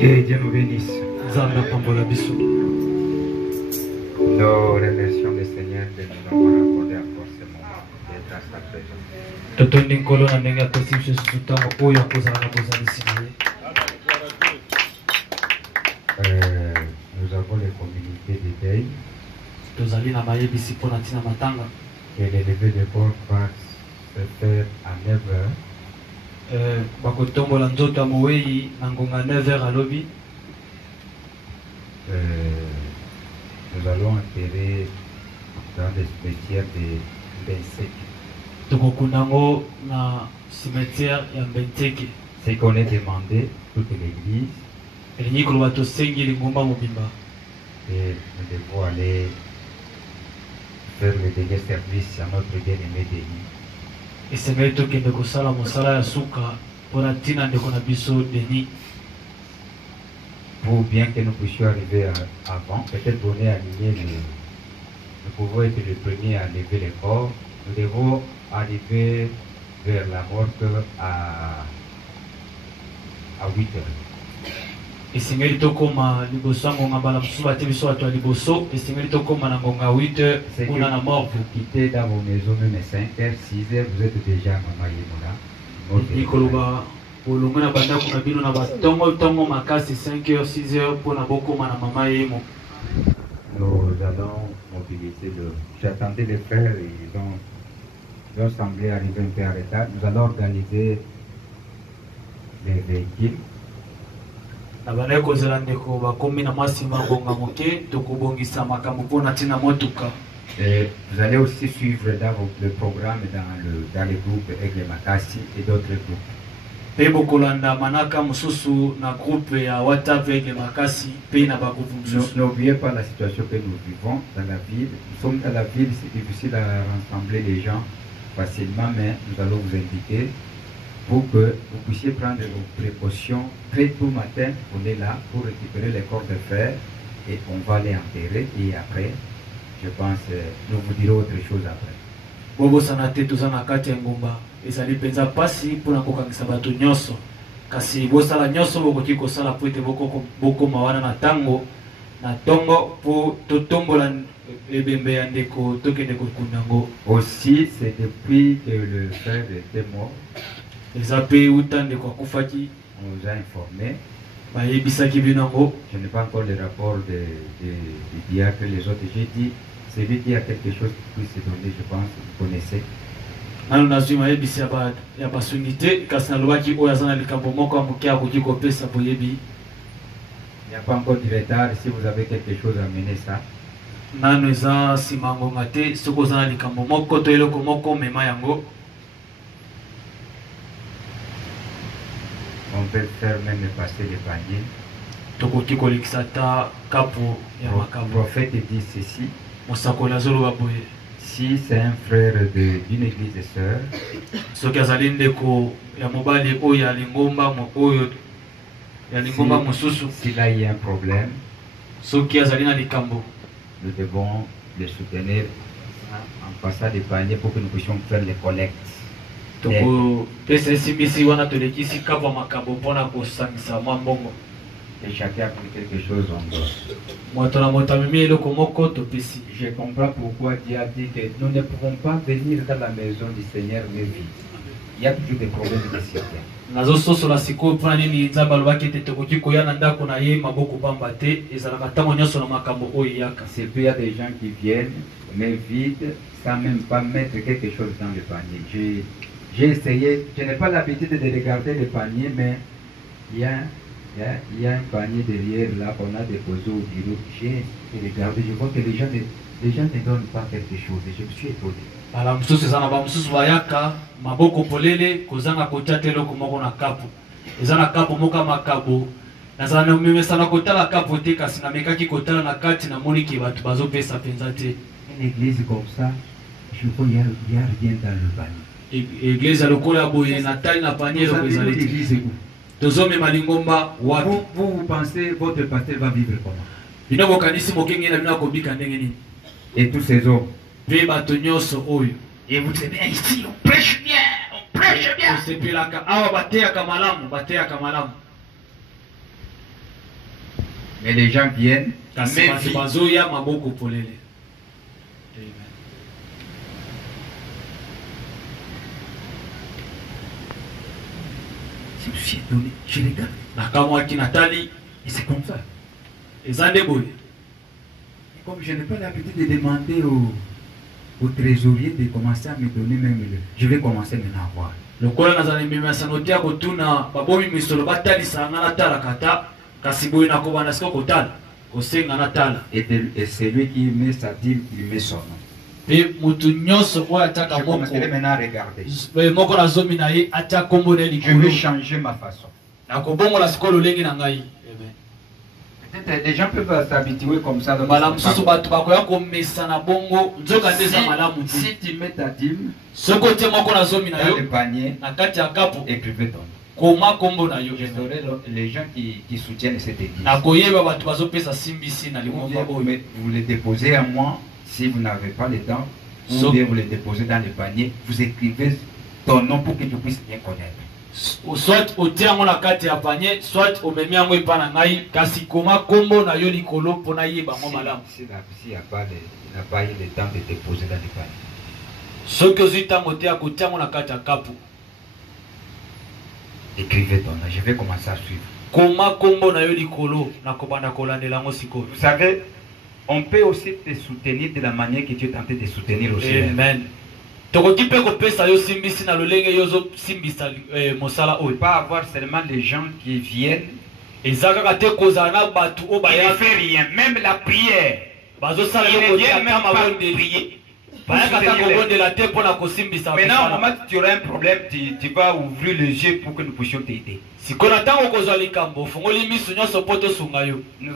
Que Dieu nous bénisse. Nous remercions le Seigneur de nous avoir accordé encore ce moment d'être à sa présence. Nous avons les communiqués de deuil. Et le lever de corps va se faire à 9h. Nous allons enterrer dans le cimetière de Benseki. C'est qu'on est demandé, toute l'église. Et nous devons aller faire le dernier service à notre bien-aimé Denis. Pour bien que nous puissions arriver avant, peut-être on est aligné, nous pouvons être les premiers à lever les corps. Nous devons arriver vers la morte à 8h. Et c'est mieux de comment liboso ngonga bala musuba tebiso watu liboso et c'est mieux de comment na ngonga 8h on a la mort. Vous quittez dans vos maisons même 5h, 6h, vous êtes déjà à Mama Yemona. Nikoloba olongena banda kuna bino na batongo tongo makasi 5h 6h pour na boko mana Mama Yemo. Nous allons mobiliser le. J'attendais les frères et ils ont semblé arriver un peu en retard. Nous allons organiser les véhicules. Na bana ko zelande ko bakomi na masima bonga moke tokobongisa makambo pona tina motuka. Et vous allez aussi suivre dans le programme dans les groupes Aigle Makassi et d'autres groupes. Pebo kolanda manaka mususu na groupe ya WhatsApp avec les makasi pe na ba groupe mususu. N'oubliez pas la situation que nous vivons dans la ville. Nous sommes dans la ville, c'est difficile à rassembler les gens facilement, mais nous allons vous inviter pour que vous puissiez prendre vos précautions. Très tôt matin, on est là pour récupérer les corps de fer et on va les enterrer. Et après, je pense, nous vous dirons autre chose après. Bobo sanate tuzana kati ya ngumba. Ezali penza pasi pona kokangisa bato nyoso. Kasi bosala nyoso bokoki kosala po ete boko mawana na tango na tongo po totombola ebembe ya ndeko tokende kokundango. Aussi, c'est depuis que le frère était mort. Ezape utande kwa kufaki. On nous a informé. Je n'ai pas encore le rapport de diacre, les autres. J'ai dit, celui qui a quelque chose qui puisse se donner, je pense, vous connaissez. Il n'y a pas encore de retard. Si vous avez quelque chose à mener ça. On peut faire même passer les paniers. Le prophète dit ceci. Si c'est un frère d'une église de sœurs, s'il a eu un problème, nous devons le soutenir en passant des paniers pour que nous puissions faire les collectes. Et chacun a pris quelque chose en dehors. Je comprends pourquoi Dieu a dit que nous ne pouvons pas venir dans la maison du Seigneur mais vite. Il y a toujours des problèmes de sécurité. C'est qu'il y a des gens qui viennent, mais vides, sans même pas mettre quelque chose dans le panier. J'ai essayé, je n'ai pas l'habitude de regarder le panier, mais il y a un panier derrière là qu'on a déposé au bureau. J'ai regardé, je vois que les gens ne donnent pas quelque chose et je me suis étonné. Une église comme ça, je vois qu'il n'y a rien dans le panier. Église na panier vous pensez votre pasteur va vivre comment? Et tous ces hommes. Et vous savez, ici on prêche bien, on prêche bien. Mais les gens viennent. Je me suis étonné, je regarde. Et c'est comme ça. Et comme je n'ai pas l'habitude de demander au trésorier de commencer à me donner même le... Je vais commencer maintenant à voir. Et c'est lui qui met sa dîme, il met son nom. Je commencerai maintenant à regarder. Je vais changer ma façon. Peut-être les gens peuvent s'habituer comme ça. Si tu mets ta dîme dans le panier, écrivez ton nom. Je saurai les gens qui soutiennent cette église. Vous les déposez à moi. Si vous n'avez pas le temps, ou bien vous les déposez dans le panier, vous écrivez ton nom pour que je puisse bien connaître. Soit au terme la carte à panier, soit au même yango ipanangai, kasi koma kombo na yo likolo pona yeba mo malam. S'il n'a pas eu le temps de déposer dans le panier. Ce que zita moté à côté mon la carte à kapu. Écrivez ton nom, je vais commencer à suivre. Koma kombo na yo likolo na kobanda kolandela ngo siko. Vous savez, on peut aussi te soutenir de la manière que tu es tenté de soutenir aussi. Amen. Pas avoir seulement les gens qui viennent et ne fait rien, même la prière. Il ne vient même pas prier Maintenant, au moment où tu auras un problème, tu vas ouvrir les yeux pour que nous puissions t'aider. Nous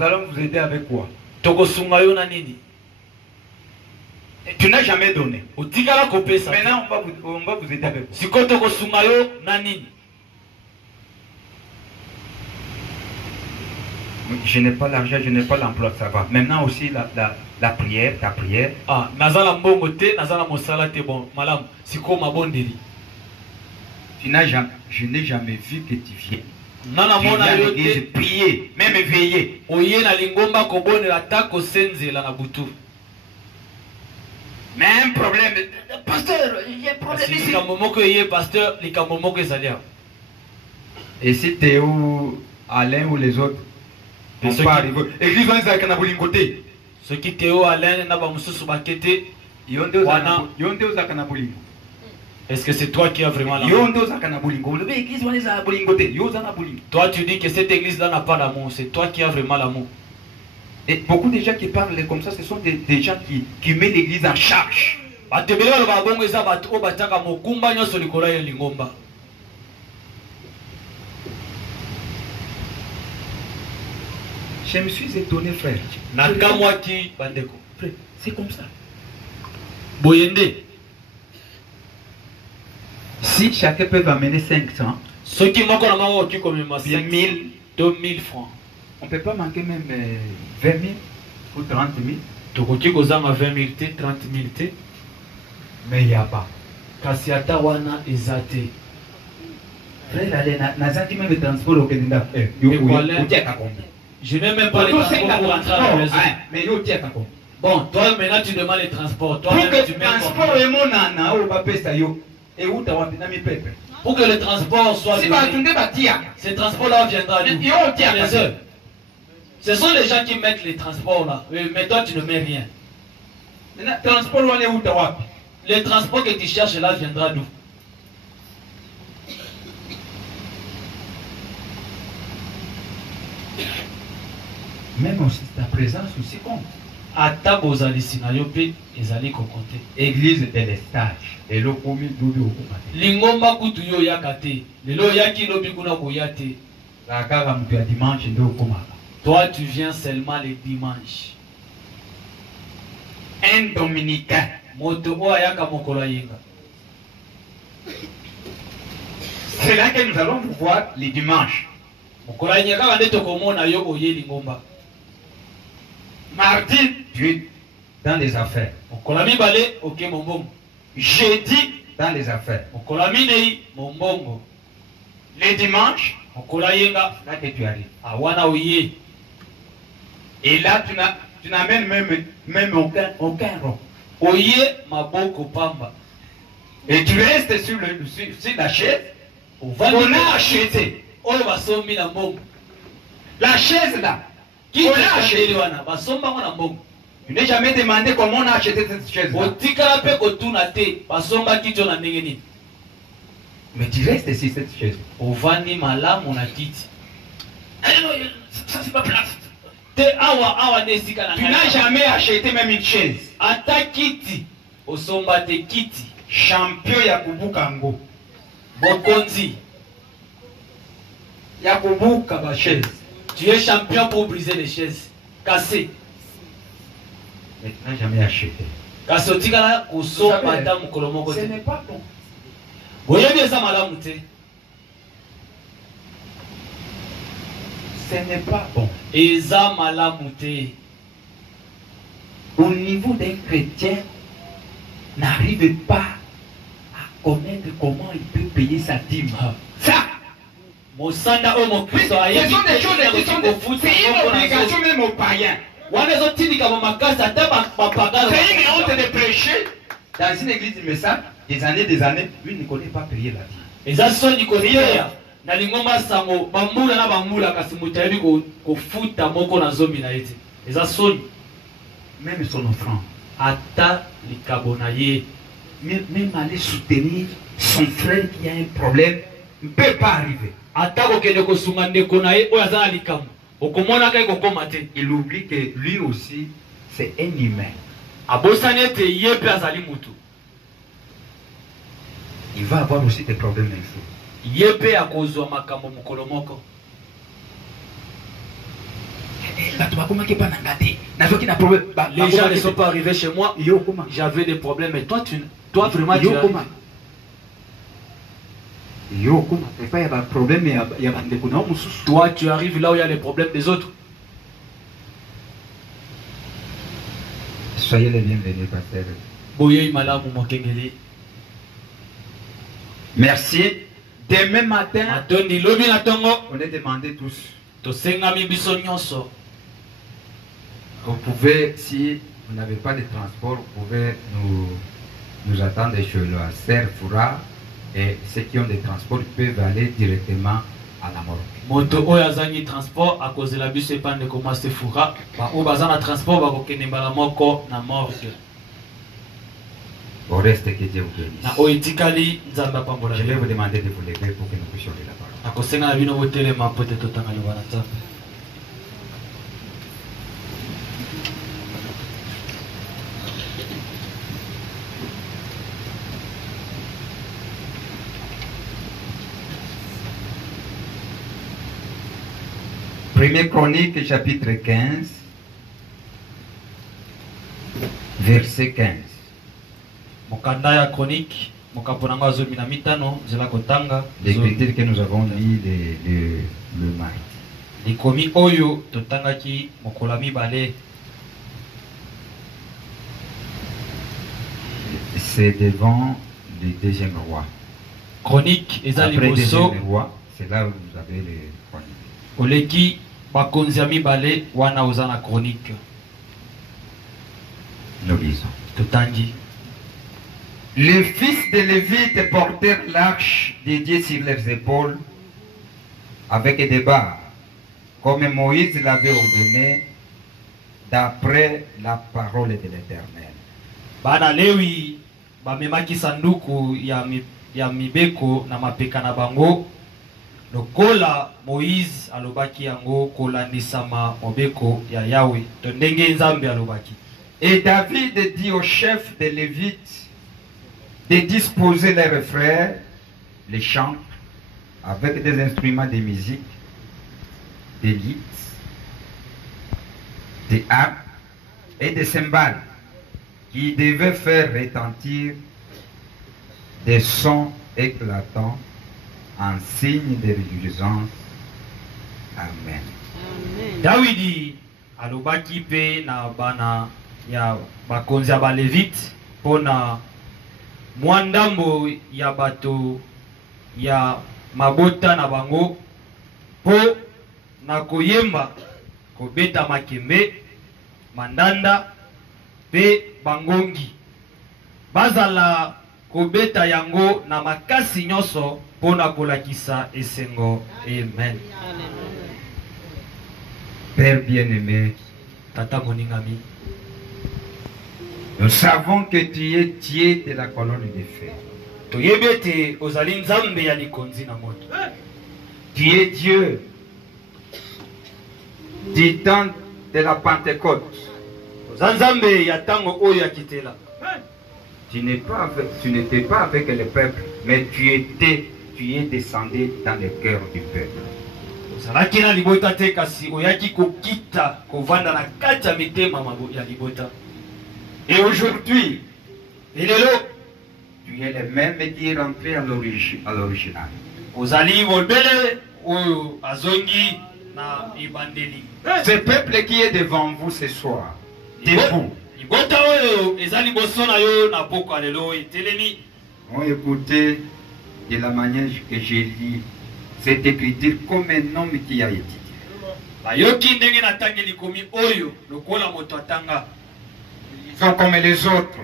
allons vous aider avec quoi? Tu n'as jamais donné. Maintenant, on va vous aider avec quoi? Je n'ai pas l'argent, je n'ai pas l'emploi, ça va. Maintenant aussi la prière, ta prière. Ah, nazala mbongo te, nazala mosala te bon, malam. Siko mabondeli. Je n'ai jamais vu que tu viens. Nana mona yo te prier, même veiller. Oye na lingomba kobone la tako senze la na butu. Mais un problème, pasteur, il y a un problème ici. Likamomoko yé pasteur, likamomoko ezalia. Et si Théo, Alain ou les autres ne sont pas arrivés, église on est à Bolingoté. Ceux qui Théo, Alain, n'a pas moussou bakete. Est-ce que c'est toi qui as vraiment l'amour? Toi tu dis que cette église-là n'a pas d'amour. C'est toi qui as vraiment l'amour. Et beaucoup de gens qui parlent comme ça, ce sont des gens qui mettent l'église en charge. Je me suis étonné, frère. C'est comme ça. Si chacun peut amener 500, 1000, 2000 francs. On ne peut pas manquer même 20 000 ou 30 000. 20 000, 30 000. Mais il n'y a pas. Kasiata wana ezate. Frère, allez, nazaki même le transport au Canada. Je n'ai même pas les transports pour rentrer à la maison. Mais yo tiens comme. Bon, toi maintenant tu demandes les transports. Toi pour que tu le transport est mon nana ou bapesta yo. Et où t'as wapina mi pepe. Pour que le transport soit si donné, ce transport-là viendra d'où? Ce sont les gens qui mettent les transports là. Mais toi tu ne mets rien. Le transport est où t'as wap? Le transport que tu cherches là viendra d'où? Même aussi ta présence aussi compte. Église de l'estage. Et le commis d'où Lingomba kutu yo yakate. Lelo yaki lobi kuna koyate. La kaka mtu ya dimanche ndio komaka. Toi tu viens seulement les dimanches. Un dominicain. Moto o ayaka mokolo yenga. C'est là que nous allons vous voir les dimanches. Mokolo yenga kaka ndeto komona yo oye lingomba. Mardi, tu es dans les affaires. Okolami balé, ok mon bon. Jeudi, dans les affaires. Okolami nei, mon bongo. Les dimanches, okolayenga, là que tu arrives. Awana oye. Et là, tu n'amènes même aucun rond. Oye, maboko pamba. Et tu restes sur la chaise. On a acheté. La chaise là. Qui a acheté? Tu n'as jamais demandé comment on a acheté cette chaise là. Mais tu restes sur cette chaise. Ça c'est ma place. Tu n'as jamais acheté même une chaise. Champion Yakubukango. Bokonzi. Yakubuka ba chaise. Tu es champion pour briser les chaises. Cassé. Mais tu n'as jamais acheté. Ce n'est pas bon. Ce n'est pas bon. Au niveau d'un chrétien, n'arrive pas à connaître comment il peut payer sa dîme. Ça! Ce sont des choses qui sont une obligation même aux païens. C'est une honte de prêcher dans une église du message des années, lui ne connaît pas payer la dîme. Même son offrande. Même aller soutenir son frère qui a un problème ne peut pas arriver. Il oublie que lui aussi c'est un humain. Abosanete yepe azali mutu. Il va avoir aussi des problèmes un jour. Yepe akozwa makambo mukolo moko. Les gens ne sont pas arrivés chez moi. J'avais des problèmes. Et toi, toi vraiment, tu as... Toi, tu arrives là où il y a les problèmes des autres. Soyez les bienvenus, pasteur. Merci. Demain matin, on est demandé tous. Vous pouvez, si vous n'avez pas de transport, vous pouvez nous attendre chez le Serfura. Et ceux qui ont des transports peuvent aller directement à la morgue. Moto oyo azangi transport à cause de la bus epande comme Serfura. Ba o bazana transport ba kokende mbala moko na morgue. Au reste que Dieu vous bénisse. Na o itikali nzamba pambola. Je vais vous demander de vous lever pour que nous puissions lire la parole. Akosenga na bino botelema pote totanga loba na nzambe. Premier Chronique, chapitre 15, verset 15. Mokanda ya Chronique, mokaponanga zomi na mitano, zela kotanga. L'écriture que nous avons lu le mardi. Likomi oyo totanga ki mokolami bale. C'est devant le deuxième roi. Chronique, ezali après le boso. deuxième roi, c'est là où vous avez les chroniques. Oleki bakonziami bale wana ozana Chronique. Nous lisons. Totangi. Les fils de Lévite portèrent l'arche de Dieu sur leurs épaules avec des barres, comme Moïse l'avait ordonné d'après la parole de l'Éternel. Bana Lewi bamemaki sanduku ya mibeko na mapeka na bango. Lokola Moïse alobaki yango kolandisama mobeko ya Yahweh. Tondenge nzambe alobaki. Et David dit au chef des Lévites de disposer leurs frères, les chants, avec des instruments de musique, des lieds, des harpes et des cymbales, qui devaient faire retentir des sons éclatants en signe de réjouissance. Amen. Dawidi alobaki pe na bana ya bakonzi ya balevite pona mwandambo ya bato ya mabota na bango po na koyemba kobeta makembe mandanda pe bangongi bazala kobeta yango na makasi nyonso pona kolakisa esengo. Amen. Père bien-aimé, Tata moningami, nous savons que tu es Dieu de la colonne de feu. toyebete ozali nzambe ya likonzi na moto. Tu es Dieu du temps de la Pentecôte. Oza nzambe ya tango oyo ya kitela. Tu n'étais pas avec le peuple, mais tu es descendu dans le cœur du peuple. Ozalaki na libota te kasi oyaki kokita kovanda na kati ya mitema ya libota. Et aujourd'hui, Elelo tu es le même qui est rentré à l'original. ozali molbele oyo azongi na ibandeli. Ce peuple qui est devant vous ce soir, debout, libota oyo ezali boso na yo na poko alelo etelemi. ont écouté de la manière que j'ai lu cette écriture comme un homme qui a étudié. Bayoki ndenge na tangeli komi oyo lokola moto atanga. Ils sont comme les autres.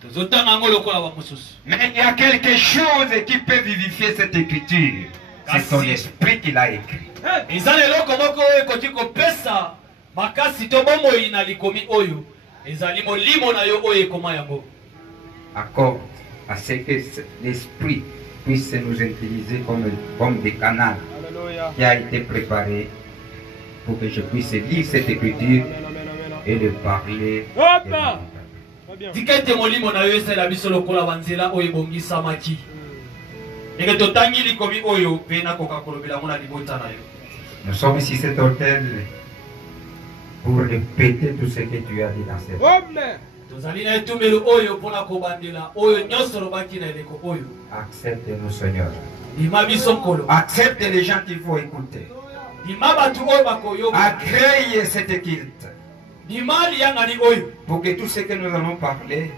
Tozotanga ngo lokola ba mosusu. Mais il y a quelque chose qui peut vivifier cette écriture. C'est ton esprit qui l'a écrit. Ezali eloko moko oyo ekoti kopesa makasi to bomoi na likomi oyo. Ezali molimo na yo oyo ekoma yango. Accorde à ce que l'esprit puisse nous utiliser comme des canaux qui a été préparé pour que je puisse lire cette écriture et de parler. Dikete molimo na yo esala biso lokola banzela oyo ebongisa maki. Eke totangi likomi oyo pena koka kolobela mona libota na yo. Nous sommes ici cet hôtel pour répéter tout ce que tu as dit dans cette Amen. Tozali na etumelo oyo pona kobandela oyo nyonso lobaki na eleko oyo. Accepte-nous, Seigneur. Dima biso nkolo. Accepte les gens qu'il faut écouter. Dima batu oyo bakoyoba. Agrée cette culte. Dima liyangani oyo. Pour que tout ce que nous allons parler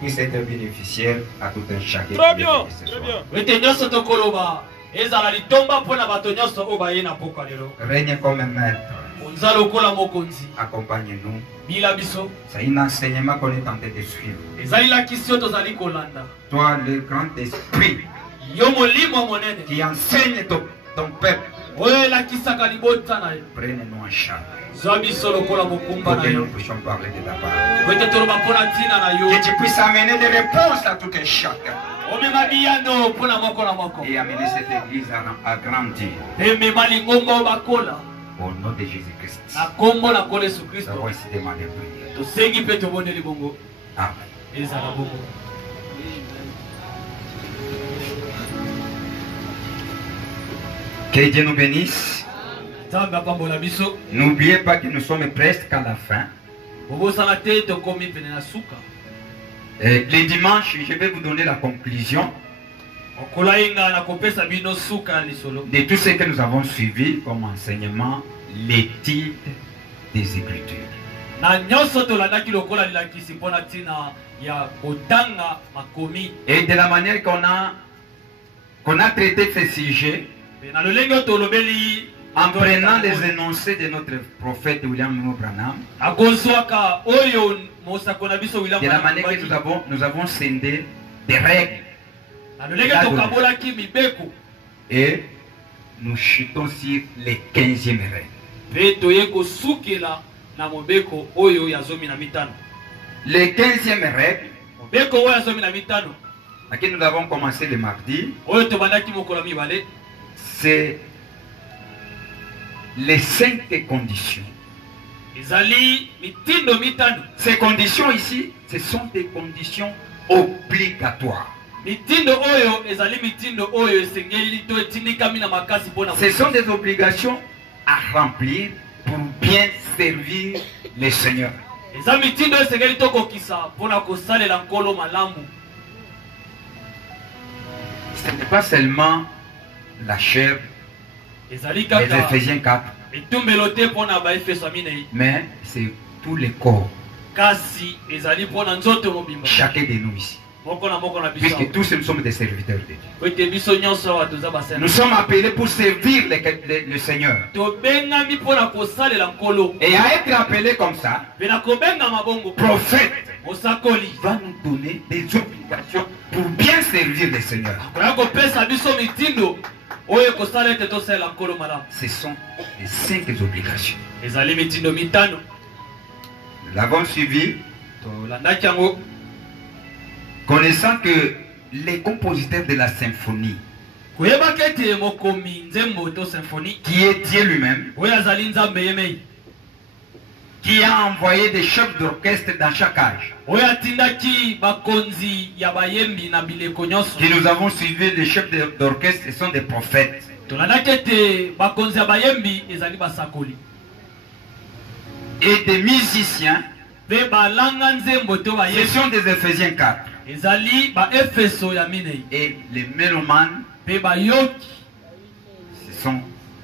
puisse être bénéficiaire à tout un chacun. Très bien, très bien. Wete nyonso tokoloba. Ezala litomba pona bato nyonso oyo bayena poka lelo. Règne comme un maître. Onza lokola mokonzi. Accompagne-nous. Bila biso. C'est un enseignement qu'on est tenté de suivre. Ezali la kisio tozali kolanda. Toi, le grand esprit Yo molimo monene. qui enseigne ton peuple, Oyo la kisaka libota na yo. prenne-nous en charge. Zwa biso lokola mokumba Pour na que nous yo. puissions parler de ta parole. Wete toloba pona tina na yo. Que tu puisses amener des réponses à tout un chacun. Omema biyano pona moko na moko. Et amener cette église à grandir. Emema lingomba bakola. Au nom de Jésus-Christ. Na kombo na kola Yesu Nous Kristo. avons ici demandé prière. Tosengi pe tobondeli bongo. Amen. Ezala bongo. Que Dieu nous bénisse. Nzambe apambola biso. N'oubliez pas que nous sommes presque à la fin. Bobosana te tokomi pene na suka. Les dimanches, je vais vous donner la conclusion Okola inga na kopesa bino suka lisolo. de tout ce que nous avons suivi comme enseignement, l'étude des Écritures. Na nyonso tolandaki lokola lilakisi mpona ntina ya kotanga makomi. Et de la manière qu'on a traité ce sujet, Na lolenge oyo tolobeli en prenant les énoncés de notre prophète William Monroe Branham, akozwaka oyo mosako na biso William de la manière que nous avons scindé des règles na lolenge tokabolaki mibeko et nous chutons sur les 15e règles. mpe toye kosukela na mobeko oyo ya zomi na mitano. Les 15e règles, Mobeko oyo ya zomi na mitano à qui nous avons commencé le mardi, oyo tobandaki mokolo ya mibale c'est les 5 conditions. ezali mitindo mitano. Ces conditions ici, ce sont des conditions obligatoires. Mitindo oyo ezali mitindo oyo esengeli to etindikami na makasi mpona Ce sont des obligations à remplir pour bien servir le Seigneur. eza mitindo esengeli tokokisa mpona kosalela nkolo malamu. Ce n'est pas seulement la chair, ezali les kaka Éphésiens 4, etumbelo te mpona baefeso ya minei mais c'est tout le corps, kasi ezali mpona nzoto mobimba chacun de nous ici. moko na moko na biso Puisque tous nous sommes des serviteurs de Dieu. po ete biso nyonso awa toza Nous basena sommes appelés pour servir le Seigneur. tobengami mpona kosalela nkolo Et à être appelés comme ça, mpe na kobengama bongo prophète mosakoli va nous donner des obligations pour bien servir le Seigneur. koya kopesa biso mitindo oyo ekosala ete tosalela nkolo malamu. Ce sont les 5 obligations. ezali mitindo mitano Nous l'avons suivi, tolandaki yango connaissant que les compositeurs de la symphonie, koyebaki ete mokomi nzembo to symphonie qui est Dieu lui-même, oyo azali nzambe yemei qui a envoyé des chefs d'orchestre dans chaque âge. oyo atindaki bakonzi ya bayembi na bileko nyonso. Que nous avons suivi, les chefs d'orchestre, ce sont des prophètes. tolandaki ete bakonzi ya bayembi ezali basakoli Et des musiciens, mpe balanga nzembo to ce bayembi sont des Éphésiens 4. ezali baefeso ya minei Et les mélomanes, mpe bayoki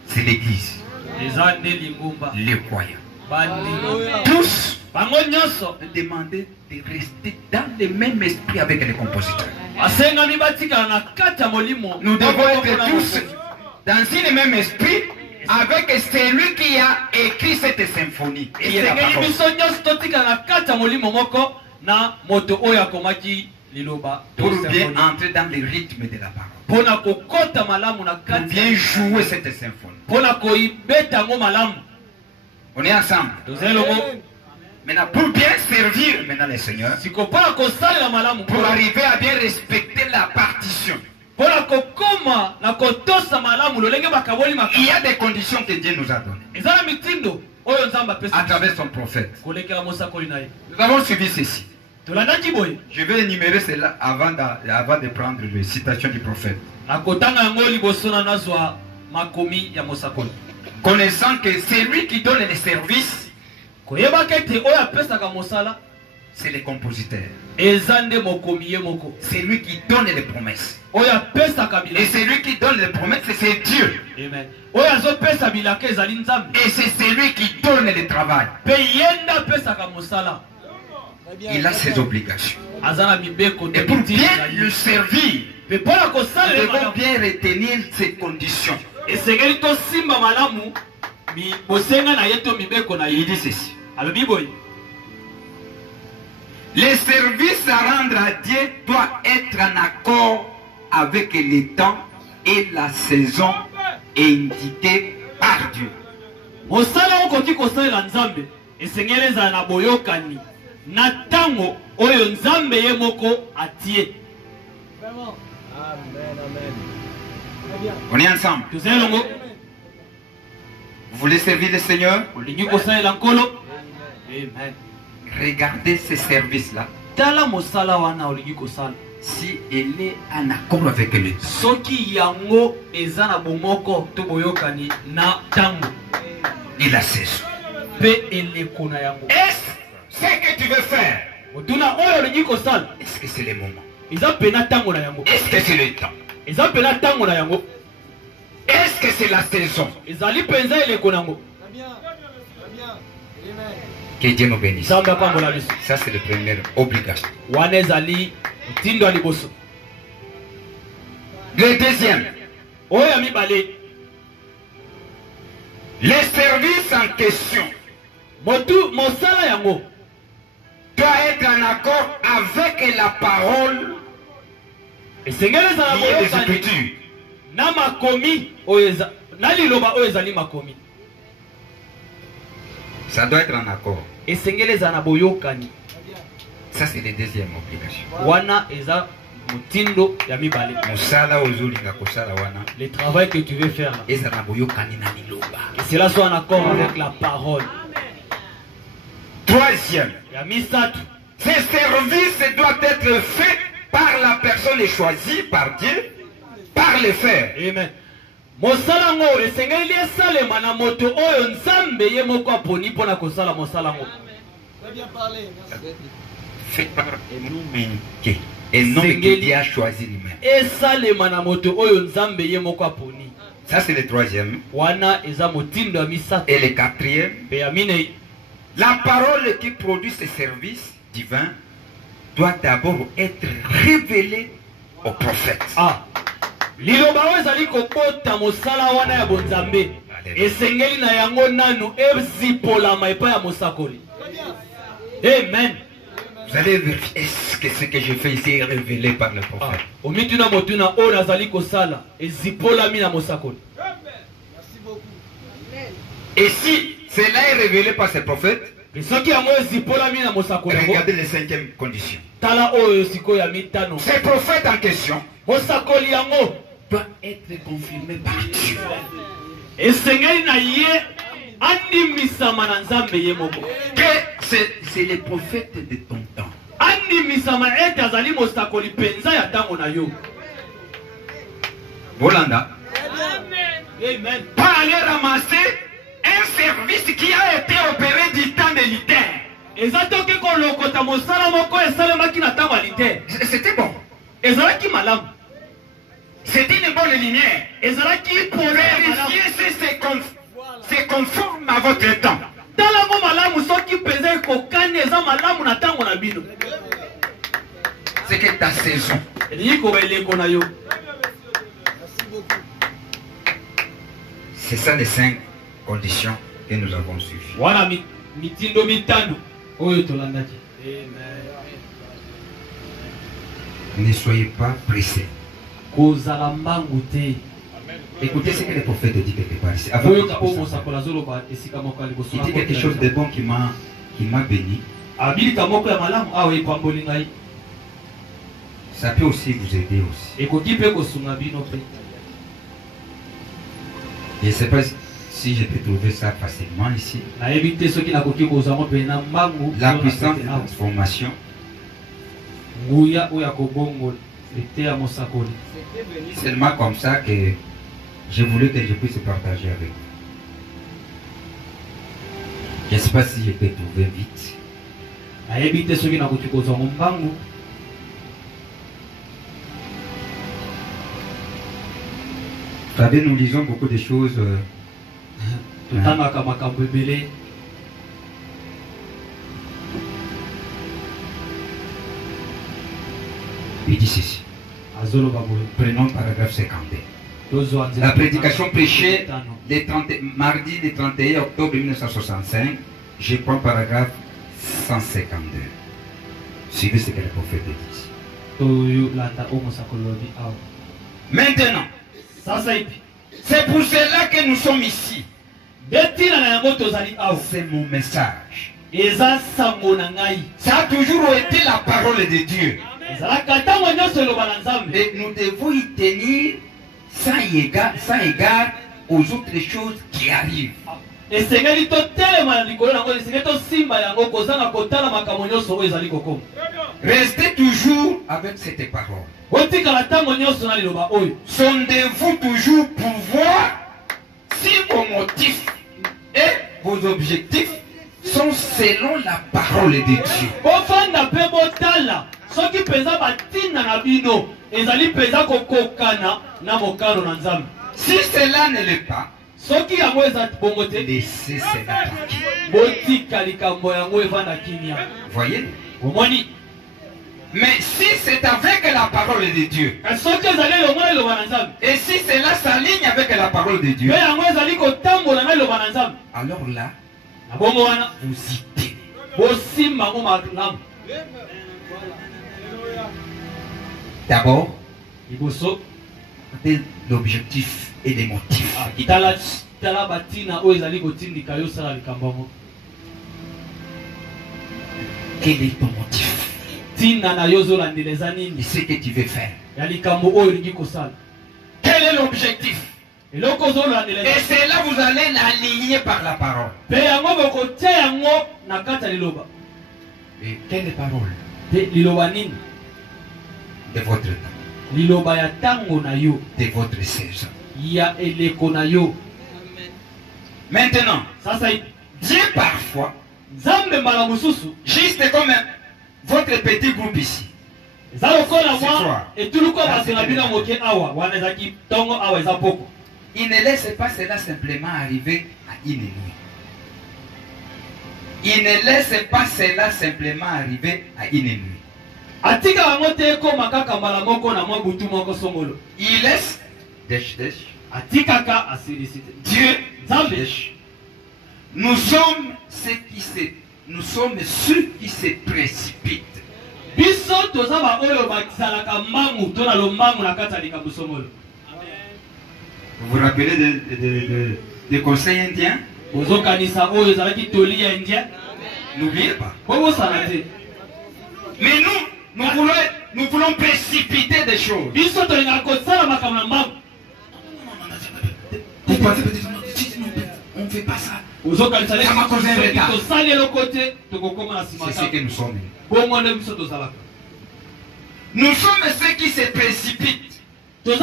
c'est l'église, eza nde lingumba les croyants. bandima Tous bango nyonso demandé de rester dans le même esprit avec les compositeurs. basengami batikala na kati ya molimo. Nous devons Moko être mpona tous mokonzi. dans le même esprit avec celui qui a écrit cette symphonie. Qui est la esengeli parole. biso nyonso totikala na kati ya molimo moko na moto oyo akomaki liloba to Pour bien symphonie. entrer dans le rythme de la parole. mpona kokota malamu na Pour kati bien jouer cette symphonie. mpona koibeta yango malamu. On est ensemble. tozali longo Maintenant, pour bien servir maintenant le Seigneur, siko mpona kosalela malamu pour arriver à bien respecter la partition, mpona kokoma na kotosa malamu lolenge bakaboli il y makambo. a des conditions que Dieu nous a données eza na mitindo oyo nzambe apesi à travers son prophète. kolekela mosakoli na ye. Nous avons suivi ceci. Je vais énumérer cela avant de prendre les citations du prophète. Connaissant que c'est lui qui donne les services, c'est le compositeur. C'est lui qui donne les promesses. Et c'est lui qui donne les promesses, c'est Dieu. Amen. Et c'est celui qui donne le travail. Il a ses obligations. Et pour bien le servir, nous devons bien retenir ses conditions. Il dit ceci. Le service à rendre à Dieu doit être en accord avec le temps et la saison indiquée par Dieu. On est ensemble. Vous voulez servir le Seigneur? Regardez ce service-là. Si elle est en accord avec le temps. Et la saison. Est-ce ce que tu veux faire? Est-ce que c'est le moment? Est-ce que c'est le temps? Est-ce que c'est la saison? Que Dieu nous bénisse. Ça, c'est la première obligation. Le deuxième. Le service en question doit être en accord avec la parole des Écritures. Ça doit être en accord. Ça, c'est la deuxième obligation. Le travail que tu veux faire, que cela soit en accord avec la parole. Troisième, ce service doit être fait par la personne choisie par Dieu, par le faire. Amen. Fait par un homme que Dieu a choisi lui-même. Ça, c'est le troisième. Et le quatrième, la parole qui produit ce service divin doit d'abord être révélée au prophète. Amen. Vous allez vérifier, est-ce que ce que je fais ici est révélé par le prophète? Et si cela est révélé par ce prophète, regardez les cinquième condition. Ce prophète en question doit être confirmé par Dieu. Que c'est le prophète de ton temps. Bolanda. Amen. Pas aller ramasser un service qui a été opéré du temps de Luther. C'était bon. C'était une bonne lumière. Pour vérifier si c'est conforme à votre temps. C'est que ta saison. C'est ça les 5 conditions que nous avons suivies. Ne soyez pas pressés. Écoutez ce que le prophète dit quelque part ici. Il dit quelque chose de bon qui m'a béni. Ça peut aussi vous aider aussi. Je ne sais pas si je peux trouver ça facilement ici. La puissance de transformation Seulement comme ça que je voulais que je puisse partager avec vous. Je ne sais pas si je peux trouver vite. Vous savez, nous lisons beaucoup de choses. Il dit ceci. Prenons le paragraphe 52. La prédication prêchée mardi le 31 octobre 1965. Je prends paragraphe 152. Suivez ce que le prophète dit. Maintenant, c'est pour cela que nous sommes ici. C'est mon message. Ça a toujours été la parole de Dieu. Et nous devons y tenir sans égard aux autres choses qui arrivent. Restez toujours avec cette parole. Sondez-vous toujours pour voir si vos motifs et vos objectifs sont selon la parole de Dieu. Si cela ne l'est pas, laissez cela tranquille. Voyez? Mais si c'est avec la parole de Dieu, et si cela s'aligne avec la parole de Dieu, alors là, vous y tenez. D'abord, l'objectif et les motifs. Quel est ton motif? Et ce que tu veux faire. Quel est l'objectif? Et c'est là vous allez l'aligner par la parole. Et quelle parole? De votre temps. De votre saison. Maintenant, Dieu parfois, juste comme votre petit groupe ici, il ne laisse pas cela simplement arriver à une nuit. Il ne laisse pas cela simplement arriver à une nuit. Il laisse Dieu. Nous sommes ceux qui se précipitent. Vous vous rappelez des conseils indiens? N'oubliez pas. Mais nous voulons précipiter des choses. On ne fait pas ça. Ça m'a causé un retard. C'est ce que nous sommes. Nous sommes ceux qui se précipitent. Dieu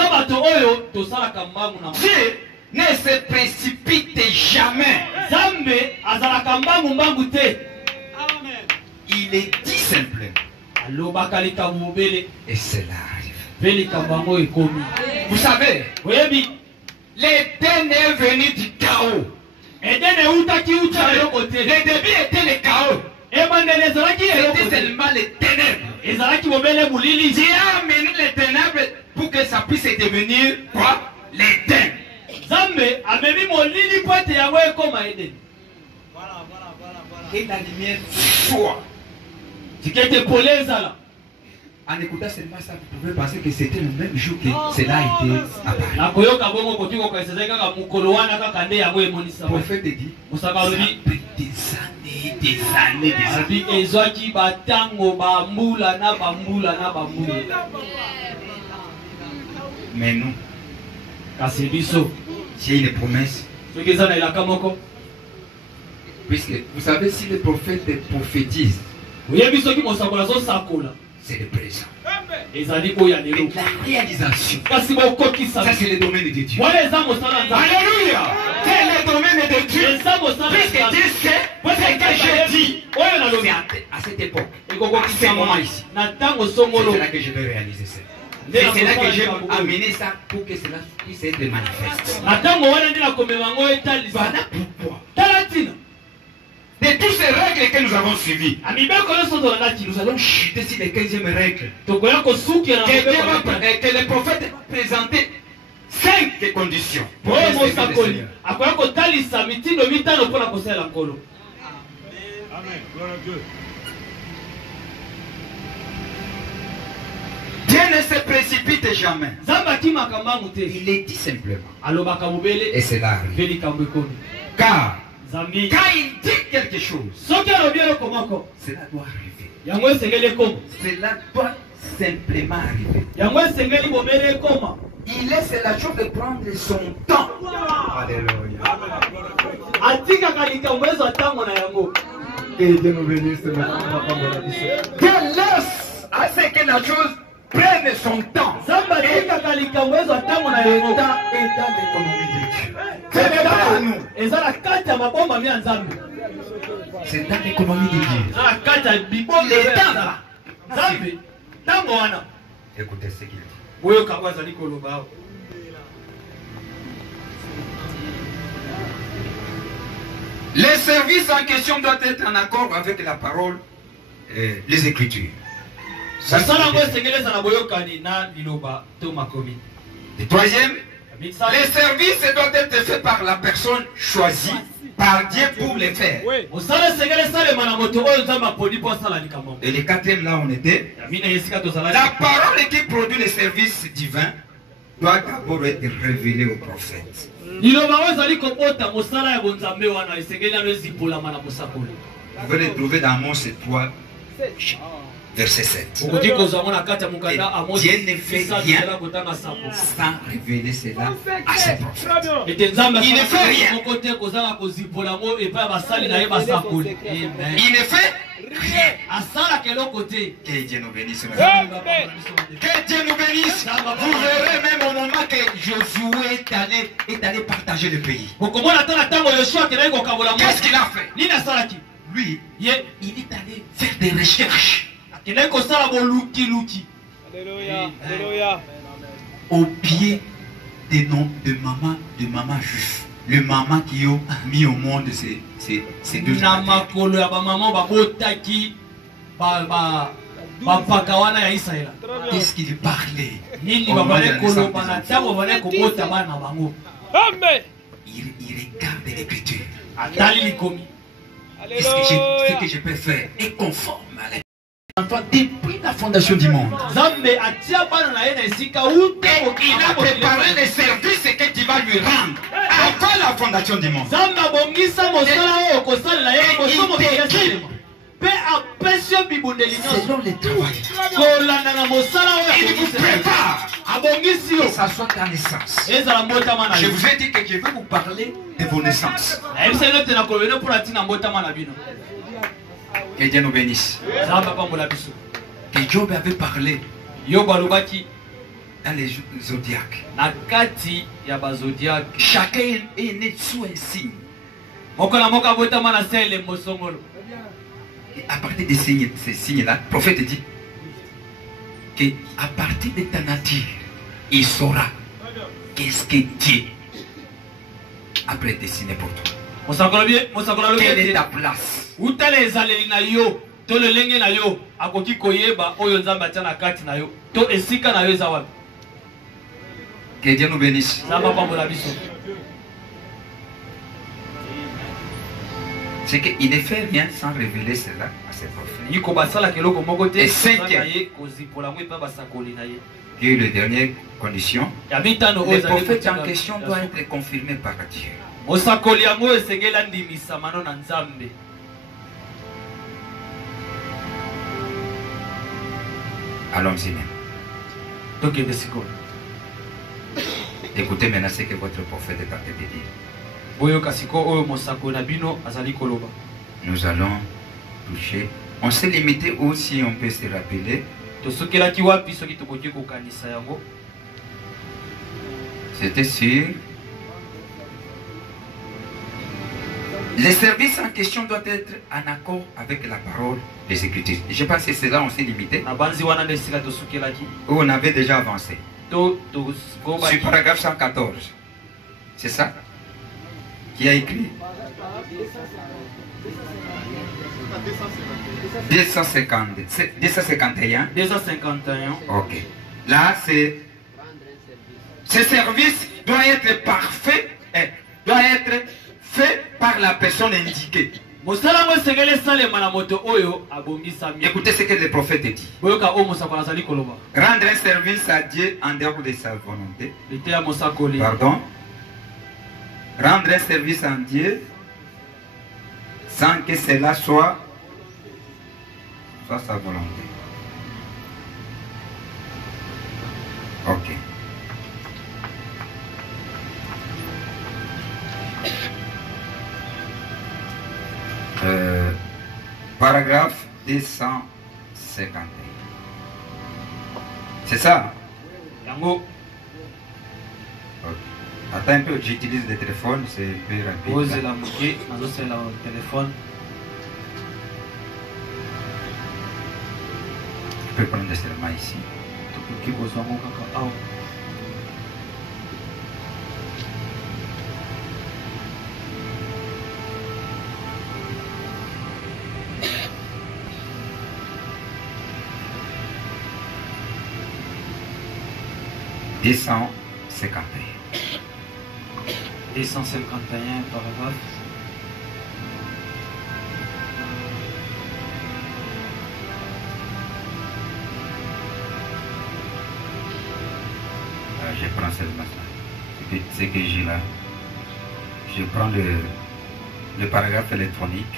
ne se précipite jamais. Il est dit simplement. Et cela arrive. Vous savez, l'Éden est venu du chaos. Le début était le chaos. C'était seulement les ténèbres. Dieu a amené les ténèbres pour que ça puisse devenir quoi? L'Éden. Et la lumière soit. En écoutant seulement ça, vous pouvez penser que c'était le même jour que cela a été apparu. Le prophète dit, ça a pris des années. Mais nous, c'est une promesse. Puisque, vous savez, si le prophète prophétise, c'est le présent. ezali oyo Et lelo la réalisation, kasi bokokisa ça c'est le domaine de Dieu. wana eza mosala nzambe Alléluia. C'est le domaine de Dieu. eza mosala Puisque Dieu sait ce que j'ai dit. oyo C'est nalobi à cette époque, à ce ekokokisa moment mama ici. na ntango songolo C'est là que je vais réaliser ça. C'est là que j'ai amené ça pour que cela puisse être manifeste. na ntango wana nde nakomema yango etalisa Voilà pourquoi. tala ntina De toutes ces règles que nous avons suivies, amibeko nyonso tolandaki nous allons chuter sur les 15e règles. tokoya kosukela Que le prophète va présenter 5 conditions pour oyo le service du mosakoli Seigneur. akoya kotalisa mitindo mitano mpona kosalela nkolo. Dieu ne se précipite jamais. nzambe akimaka mbangu te Il est dit simplement. alobaka Et mobele cela arrive. mpe likambo ekomi Car nzambi quand il dit quelque chose, soki alobi eloko moko cela doit arriver. yango esengeli ekoma Cela doit simplement arriver. yango esengeli bomele ekoma Il laisse la chose de prendre son temps. Alléluia. atikaka likambo ezwa ntango na yango. Que Dieu nous bénisse maintenant. Dieu laisse à ce que la chose prenne son temps. nzambe atikaka likambo ezwa ntango na yango. Et dans l'économie de Dieu. C'est pas à nous. eza na kati ya mabombami ya nzambe, C'est dans l'économie de Dieu. eza na kati ya bibombe ya nzambe. nzambe ntango wana Écoutez ce qu'il dit. boyoka ngo azali koloba awa. Les services en question doivent être en accord avec la parole et les Écritures. Ça, mosala yango c'est esengeli eza na boyokani na liloba to makomi. le troisième. Misala- Les services doivent être faits par la personne choisie par Dieu pour les faire. mosala esengeli esalema na moto oyo nzambe aponi mpo asala likambo yango. Et le quatrième, là on était. ya mine esika tozalaki La parole qui produit les services divins doit d'abord être révélée au prophète. liloba oyo ezali kobota mosala ya bonzambe wana esengeli nano ezipolama na mosakoli. Vous pouvez le trouver dans Amos 3, verset 7. okoki kozwa ngo na kati ya mokanda Dieu ne fait rien ela kotanga sako sans révéler cela à ses prophètes. ete nzambe Il ne fait rien. moko te kozanga kozipola ngo epai ya basali na ye basakoli. Amen. Il ne fait rien. asalaka eloko te. Que Dieu nous bénisse. Que Dieu nous bénisse. Vous verrez même au moment que Josué est allé partager le pays. bokomona ata na ntango yosua akelaki kokabola Qu'est-ce qu'il a fait? nini asalaki Lui, ye il est allé faire des recherches akelaki kosala bolukiluki au pied des noms de maman juif. Le maman qui a mis au monde ces deux na enfants. makolo ya bamama babotaki bampaka wana ya israela. Qu'est-ce qu'il parlait? nini Au moment de babale la naissance koloba des na enfants. ntango babale kobota bana na bango. Il regarde l'écriture. atali likomi Ce que je peux faire est conforme à la enfant depuis la fondation du monde. nzambe atia bana na ye na esika uta Et il a préparé les services que tu vas lui rendre avant la fondation du monde. nzambe abongisa mosala oyo kosalela ye liboso mokili esalema mpe apesi yo bibundeli nyonso Selon les travail. kolanda na mosala oyo Il vous akobongisa prépare abongisi yo que ça soit ta naissance. ezala mbotama na Je yo. vous ai dit que je vais vous parler de vos naissances. nayebisa ino te na kolobene mpona ntina mbotama na bino. Que Dieu nous bénisse. nzambe apambola biso. Que Job avait parlé yobo alobaki dans les zodiaques. na kati ya bazodiake Chacun est né sous un signe. moko na moko abotama na se elembo songolo. Et à partir de ces signes-là, le prophète dit qu'à partir de ta nature, il saura qu'est-ce que Dieu a prédestiné pour toi. mosakolo alobi Quelle est ete ta place? utala ezaleli na yo to lolenge na yo akoki koyeba oyo nzambe atia na kati na yo to esika na yo eza wapi. Que Dieu nous bénisse. nzambe apambola biso. C'est qu'il ne fait rien sans révéler cela à ses prophètes. yiko basalaka eloko moko te Et cinquième. na ye kozipola ngo epai basakoli na ye. Et la dernière condition, ya mitano oyo le ezali prophète en kotinga question ya doit suka. être confirmé par Dieu. mosakoli yango esengeli andimisama no na nzambe. Allons-y même. tokende sikoyo Écoutez maintenant ce que votre prophète est en train de dire. boyoka sikoyo oyo mosakoli na bino azali koloba. Nous allons toucher. On s'est limité aussi, on peut se rappeler, tosokelaki wapi soki tokoki kokanisa yango? C'était sûr. Les services en question doivent être en accord avec la parole des Écritures. Je pense que c'est là on s'est limité. Où on avait déjà avancé. Sur paragraphe 114. C'est ça? Qui a écrit? 251. 251. Ok. Là, c'est... Ce service doit être parfait, doit être fait par la personne indiquée. Écoutez ce que le prophète dit. Rendre un service à Dieu en dehors de sa volonté. Pardon. Rendre un service à Dieu sans que cela soit sa volonté. Ok. Paragraphe 251. C'est ça? Yango. Okay. Attends un peu, j'utilise le téléphone, c'est plus rapide. Posez la moquée, c'est le téléphone. Je peux prendre seulement ici. « 251 paragraphe. Je prends seulement ça. Ce que j'ai là. Je prends le paragraphe électronique.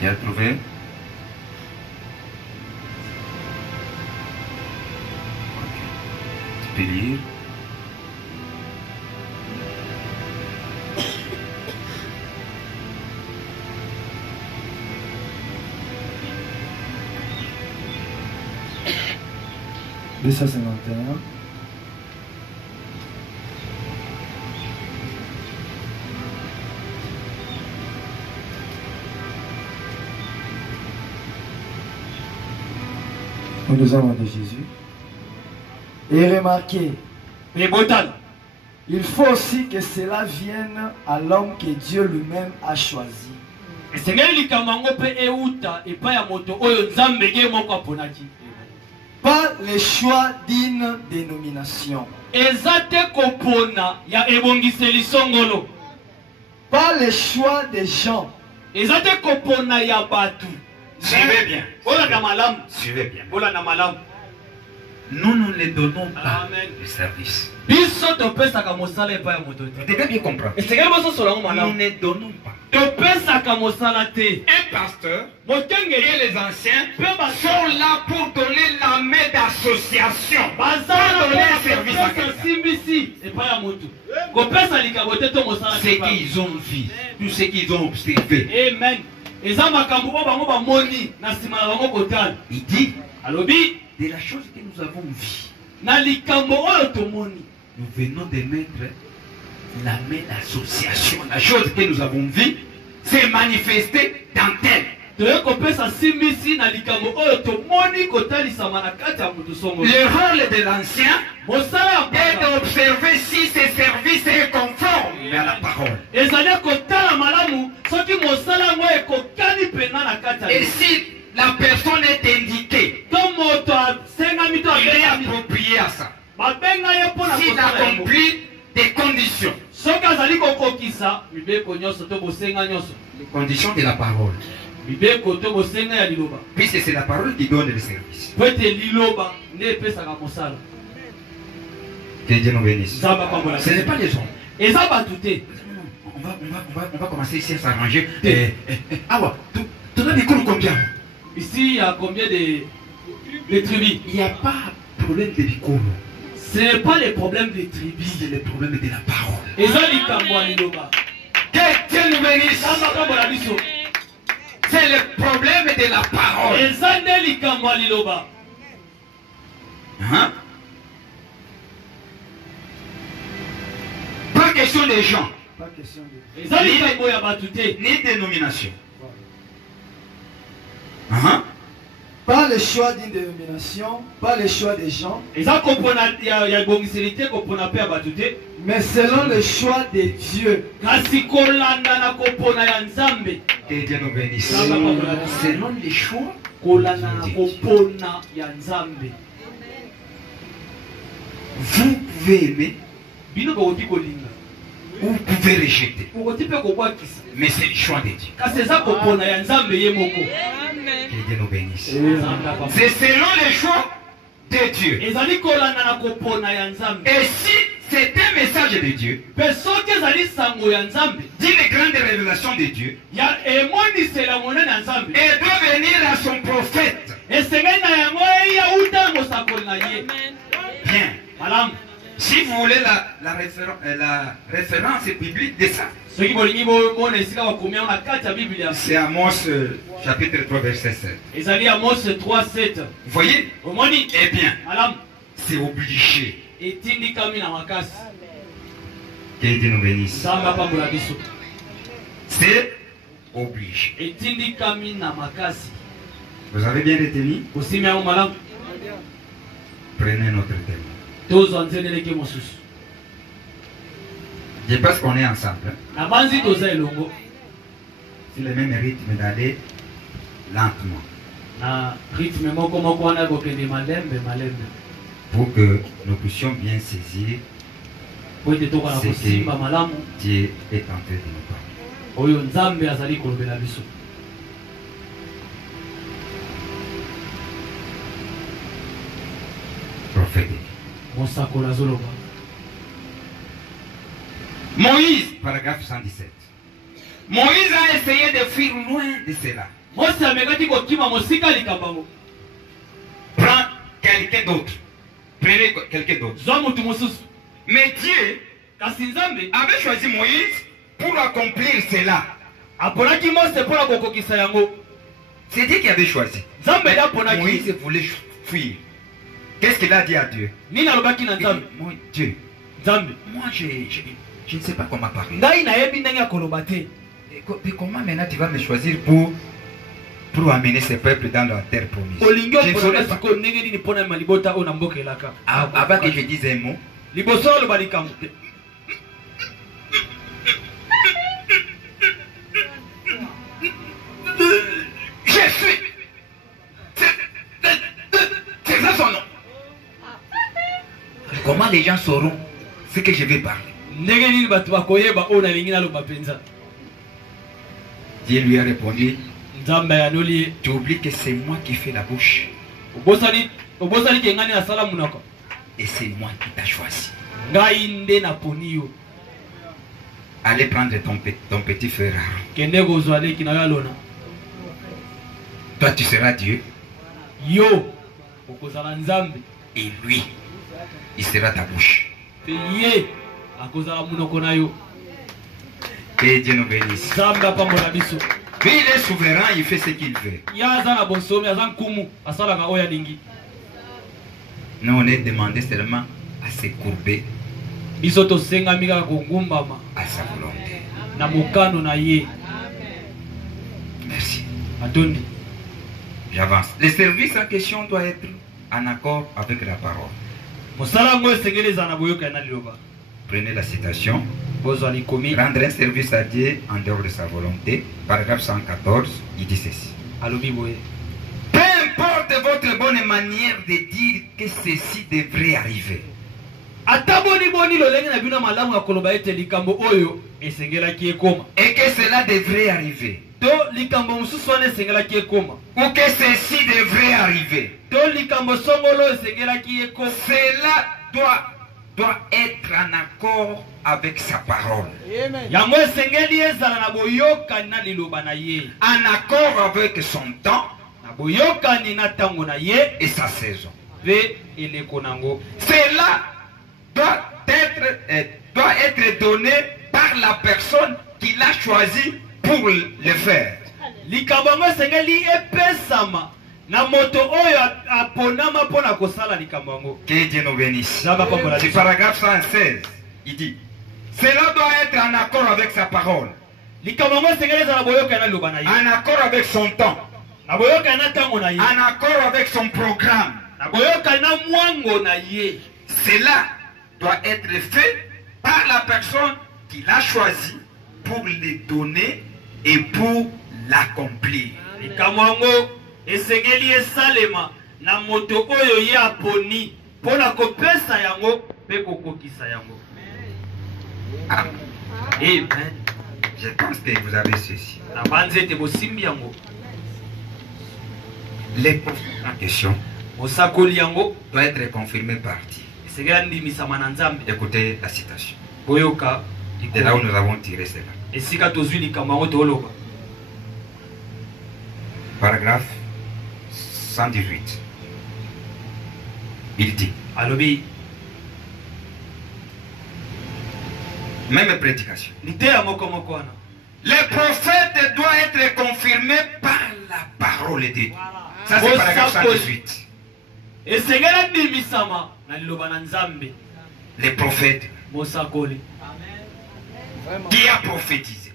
Tu as trouvé? Ok. Tu peux lire. « 251. Au deuxième de Jésus. Et remarquez, il faut aussi que cela vienne à l'homme que Dieu lui-même a choisi. Pas le choix d'une dénomination. Pas le choix des gens. Suivez bien. Suivez bien. Nous ne donnons pas le service. Vous devez bien comprendre. Nous ne donnons pas. Un pasteur et les anciens sont là pour donner la main d'association. Pour donner un service à quelqu'un. Ce qu'ils ont vu, tout ce qu'ils ont observé. Amen. Il dit de la chose que nous avons vue. Nous venons de mettre la main d'association. La chose que nous avons vue s'est manifestée dans tel. Le rôle de l'ancien est d'observer si ce service est conforme à la parole. Et si la personne est indiquée, il est approprié à ça. S'il accomplit des conditions. Les conditions de la parole. Puisque c'est la parole qui donne le service. Que Dieu nous bénisse. Ce n'est pas les hommes. On va commencer ici à s'arranger. Ah ouais, tu as des cours combien? Ici, il y a combien de Les tribus. Il n'y a pas de problème de bikolo. Ce n'est pas le problème des tribus. C'est le problème de la parole. Et ça, Que Dieu nous bénisse. C'est le problème de la parole. Hein? Pas question des gens. Pas question de... Ni dénomination. Pas le choix d'une dénomination, pas le choix des gens, mais selon le choix de Dieu. Que Dieu nous bénisse. Selon les choix. Vous pouvez aimer ou vous pouvez rejeter. Mais c'est le choix de Dieu. Que Dieu nous bénisse. C'est selon les choix de Dieu. Et si c'est un message de Dieu, d'une grande révélation de Dieu, et doit venir à son prophète. Bien. Si vous voulez la référence biblique de ça, c'est Amos chapitre 3 verset 7. Vous voyez? Eh bien, c'est obligé. Que Dieu nous bénisse. C'est obligé. Vous avez bien retenu? Prenez notre thème. Je pense qu'on est ensemble. C'est le même rythme d'aller lentement. Pour que nous puissions bien saisir ce que Dieu est en train de nous parler. Prophétique. Moïse, paragraphe 117. Moïse a essayé de fuir loin de cela. Prends quelqu'un d'autre. Prenez quelqu'un d'autre. Mais Dieu avait choisi Moïse pour accomplir cela. C'est Dieu qui avait choisi. Moïse voulait fuir. Qu'est-ce qu'il a dit à Dieu? Mon Dieu, moi je ne sais pas comment parler. Et comment maintenant tu vas me choisir pour amener ce peuple dans la terre promise? Je ne saurais pas. Avant que je dise un mot, je suis. C'est ça son nom. Comment les gens sauront ce que je vais parler? Dieu lui a répondu, tu oublies que c'est moi qui fais la bouche. Et c'est moi qui t'ai choisi. Allez prendre ton petit frère Aaron. Toi tu seras Dieu. Et lui, il sera ta bouche. Que Dieu nous bénisse. Lui, il est souverain, il fait ce qu'il veut. Nous, on est demandé seulement à se courber à sa volonté. Merci. J'avance. Le service en question doit être en accord avec la parole. Prenez la citation. Rendre un service à Dieu en dehors de sa volonté. Paragraphe 114, il dit ceci. Peu importe votre bonne manière de dire que ceci devrait arriver. Et que cela devrait arriver. Ou que ceci devrait arriver. Cela doit être en accord avec sa parole. En accord avec son temps. et sa saison. Cela doit être donné par la personne qui l'a choisi pour le faire. Que Dieu nous bénisse. C'est paragraphe 116. Il dit, cela doit être en accord avec sa parole, en accord avec son temps, en accord avec son programme. Cela doit être fait par la personne qui l'a choisi pour le donner et pour l'accomplir. Amen. Je pense que vous avez ceci. Les prophéties en question doivent être confirmés par Dieu. Écoutez la citation. De là où nous avons tiré cela. Paragraphe 118. Il dit. Même prédication. Les prophètes doivent être confirmés par la parole de Dieu. Ça c'est paragraphe 118. Les prophètes. Qui a prophétisé?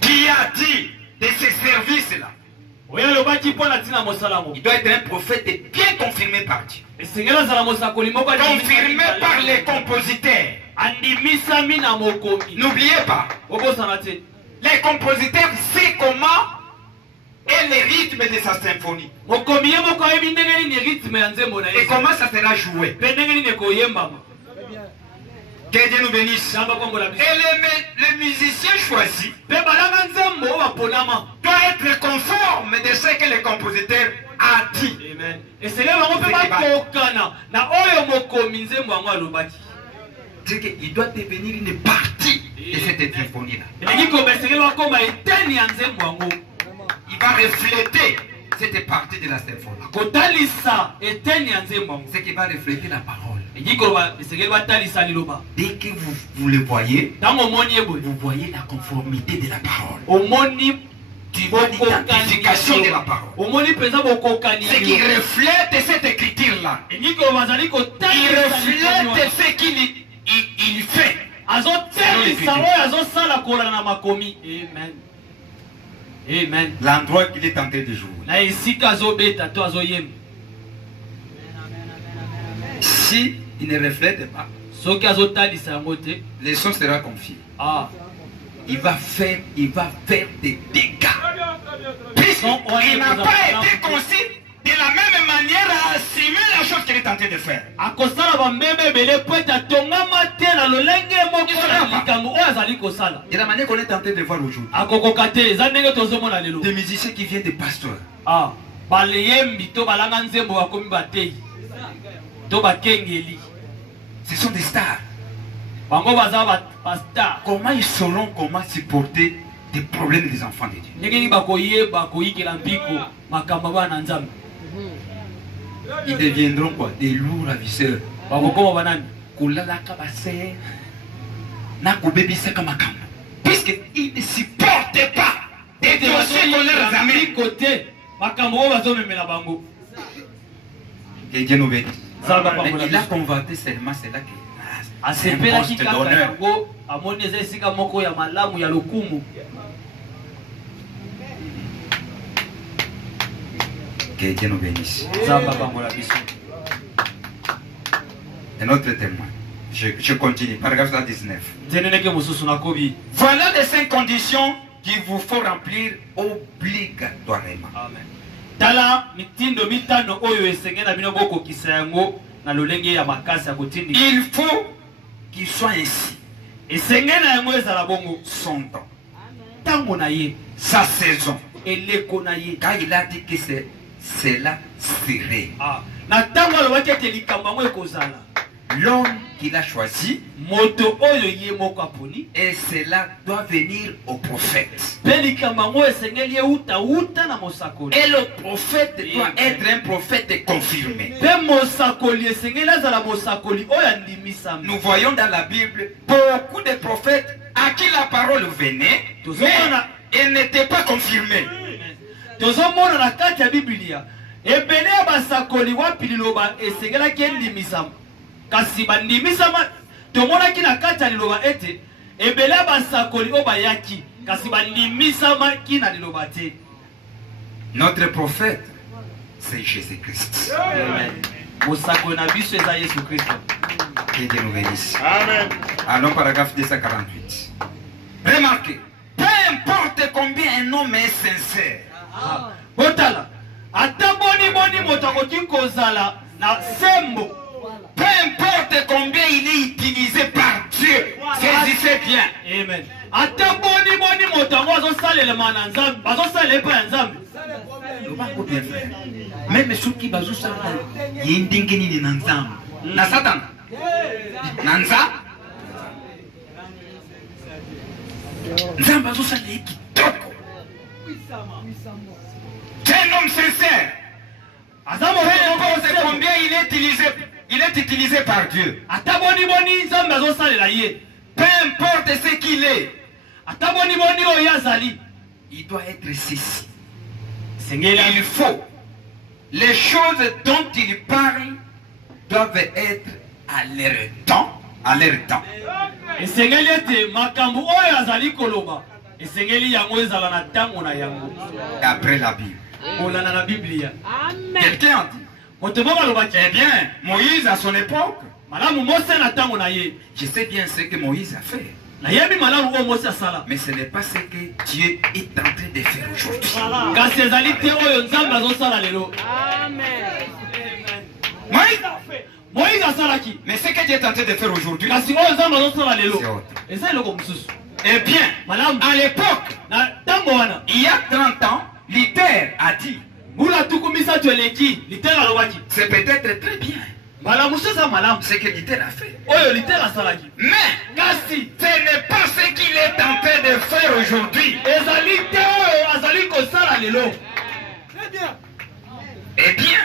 Qui a dit de ces services-là? Il doit être un prophète bien confirmé par Dieu. Confirmé par les compositeurs. N'oubliez pas, les compositeurs savent comment est le rythme de sa symphonie. Et comment ça sera joué. Que Dieu nous bénisse. Et le musicien choisi doit être conforme de ce que le compositeur a dit. Il doit devenir une partie de cette symphonie-là. Il va refléter cette partie de la symphonie. Ce qui va refléter la parole. Dès que vous le voyez, vous voyez la conformité de la parole. Tu vois l'identification de la parole. Ce qui reflète cette écriture-là. Il reflète ce qu'il fait. Amen. L'endroit qu'il est en train de jouer. Si il ne reflète pas, le son sera confié. Il va faire des dégâts. Puisqu'il n'a pas été conçu de la même manière à assumer la chose qu'il est en train de faire. De la manière qu'on est en train de voir aujourd'hui. Des musiciens qui viennent des pasteurs. Ce sont des stars. Comment ils sauront comment supporter des problèmes des enfants de Dieu? Ils deviendront quoi? Des lourds ravisseurs. Puisqu'ils ne supportent pas des dossiers qu'on leur amène. Que Dieu nous bénisse. Mais il a convoité seulement cela que c'est un poste d'honneur. Que Dieu nous bénisse. Un autre témoin. Je continue. Paragraphe 19. Voilà les 5 conditions qu'il vous faut remplir obligatoirement. Amen. Il faut qu'il soit ainsi. Son temps. Sa saison. Car il a dit que cela serait. l'homme qu'il a choisi, et cela doit venir au prophète. Et le prophète doit être un prophète confirmé. Nous voyons dans la Bible beaucoup de prophètes à qui la parole venait, mais elle n'était pas confirmée. Kasi bandimisama tomona kina kata liloba ete ebele basakoli obayaki kasi bandimisama kina liloba te. Notre prophète c'est Jésus-Christ. Amen. Mosakoli na biso eza Yesu Kristo. Que Dieu nous bénisse. Amen. Allons paragraphe 248. Remarquez, peu importe combien un homme est sincère. Botala ata boni motakoti kozala na sembo. Peu importe combien il est utilisé par Dieu, saisissez bien. Amen. Ata boni motango azosala mana nzambe, bazosala epa nzambe. Même ceux qui bazosala yindingeni ni nzambe. Na Satan. Nanza. Nzambe bazosala kitoko. C'est un homme sincère. Peu importe combien il est utilisé par Dieu. Peu importe ce qu'il est, il doit être ceci. Il faut. Les choses dont il parle doivent être à leur temps. À leur temps. Après la Bible. Quelqu'un a dit. Eh bien, Moïse à son époque, je sais bien ce que Moïse a fait. Mais ce n'est pas ce que Dieu est en train de faire aujourd'hui. Mais ce que Dieu est en train de faire aujourd'hui, c'est autre. Eh bien, à l'époque, il y a 30 ans, Luther a dit, c'est peut-être très bien ce que Luther a fait. Mais ce n'est pas ce qu'il est en train de faire aujourd'hui. Eh bien,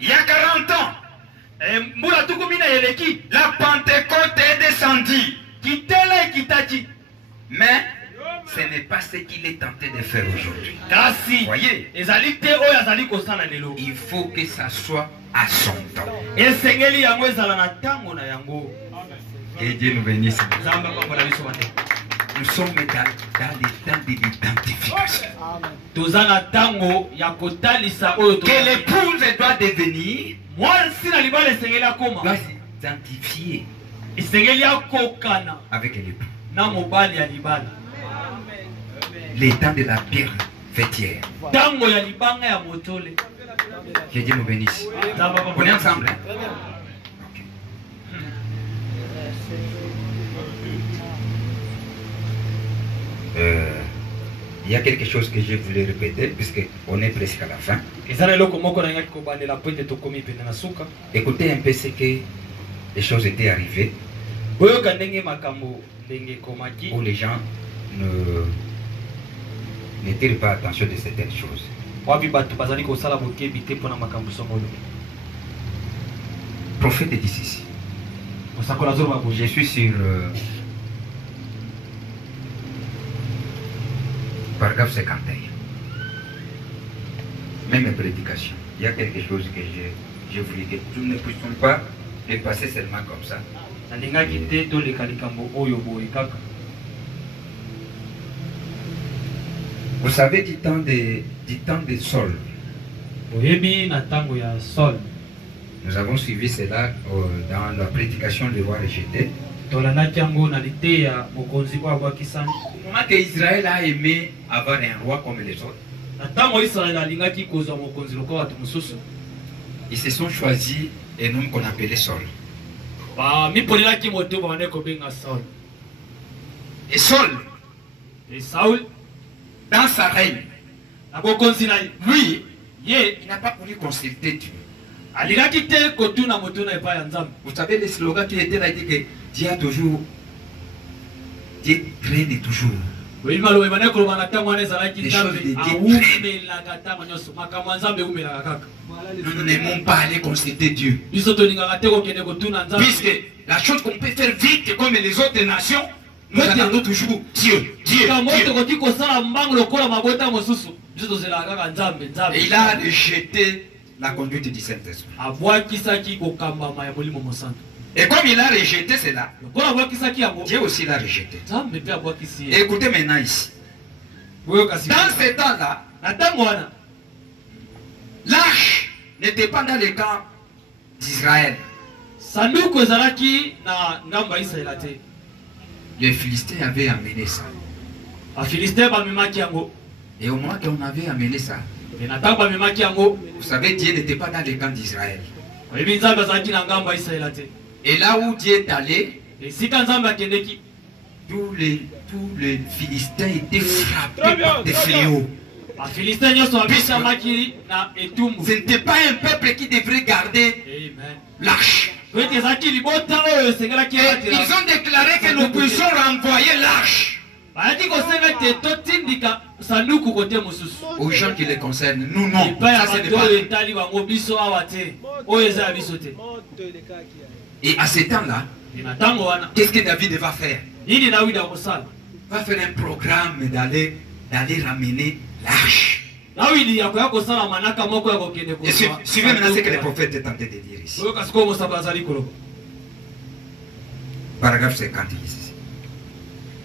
il y a 40 ans, la Pentecôte est descendue. Mais ce n'est pas ce qu'il est tenté de faire aujourd'hui. Voyez, il faut que ça soit à son temps. Et Dieu nous bénisse. Nous sommes dans les temps de l'identification. Que l'épouse doit devenir, doit s'identifier avec l'époux. Les temps de la pierre fêtière. Que Dieu nous bénisse. On est ensemble. Okay. Il y a quelque chose que je voulais répéter puisqu'on est presque à la fin. Écoutez un peu ce que les choses étaient arrivées où les gens ne tirent pas attention de certaines choses. Prophète dit ici. Je suis sur paragraphe 51. Même mes prédications. Il y a quelque chose que je voulais que nous ne puissions pas les passer seulement comme ça. Vous savez du temps de Saul. Nous avons suivi cela dans la prédication du roi rejeté. Au moment qu'Israël a aimé avoir un roi comme les autres, ils se sont choisis un homme qu'on appelait Saul. Et Saul, dans sa règne, lui, il n'a pas voulu consulter Dieu. Vous savez le slogan qui était là, il dit que Dieu a toujours, Dieu traîne toujours. Les choses de Dieu traînent. Nous n'aimons pas aller consulter Dieu. Puisque la chose qu'on peut faire vite comme les autres nations, nous attendons toujours Dieu. Dieu. Et il a rejeté la conduite du Saint-Esprit. Et comme il a rejeté cela, Dieu aussi l'a rejeté. Et écoutez maintenant ici. Dans ce temps-là, l'arche n'était pas dans le camp d'Israël. Les Philistins avaient amené ça. Et au moment qu'on avait amené ça, vous savez, Dieu n'était pas dans le camp d'Israël. Et là où Dieu est allé, tous les Philistins étaient frappés par des fléaux. Ce n'était pas un peuple qui devrait garder l'arche. Ils ont déclaré que nous puissions renvoyer l'arche aux gens qui les concernent. Nous non. Ça, c'est pas. Et à ce temps-là, qu'est-ce que David va faire? Il va faire un programme d'aller ramener l'arche. Et suivez maintenant ce que le prophète est en train de dire ici. Paragraphe 50 ici.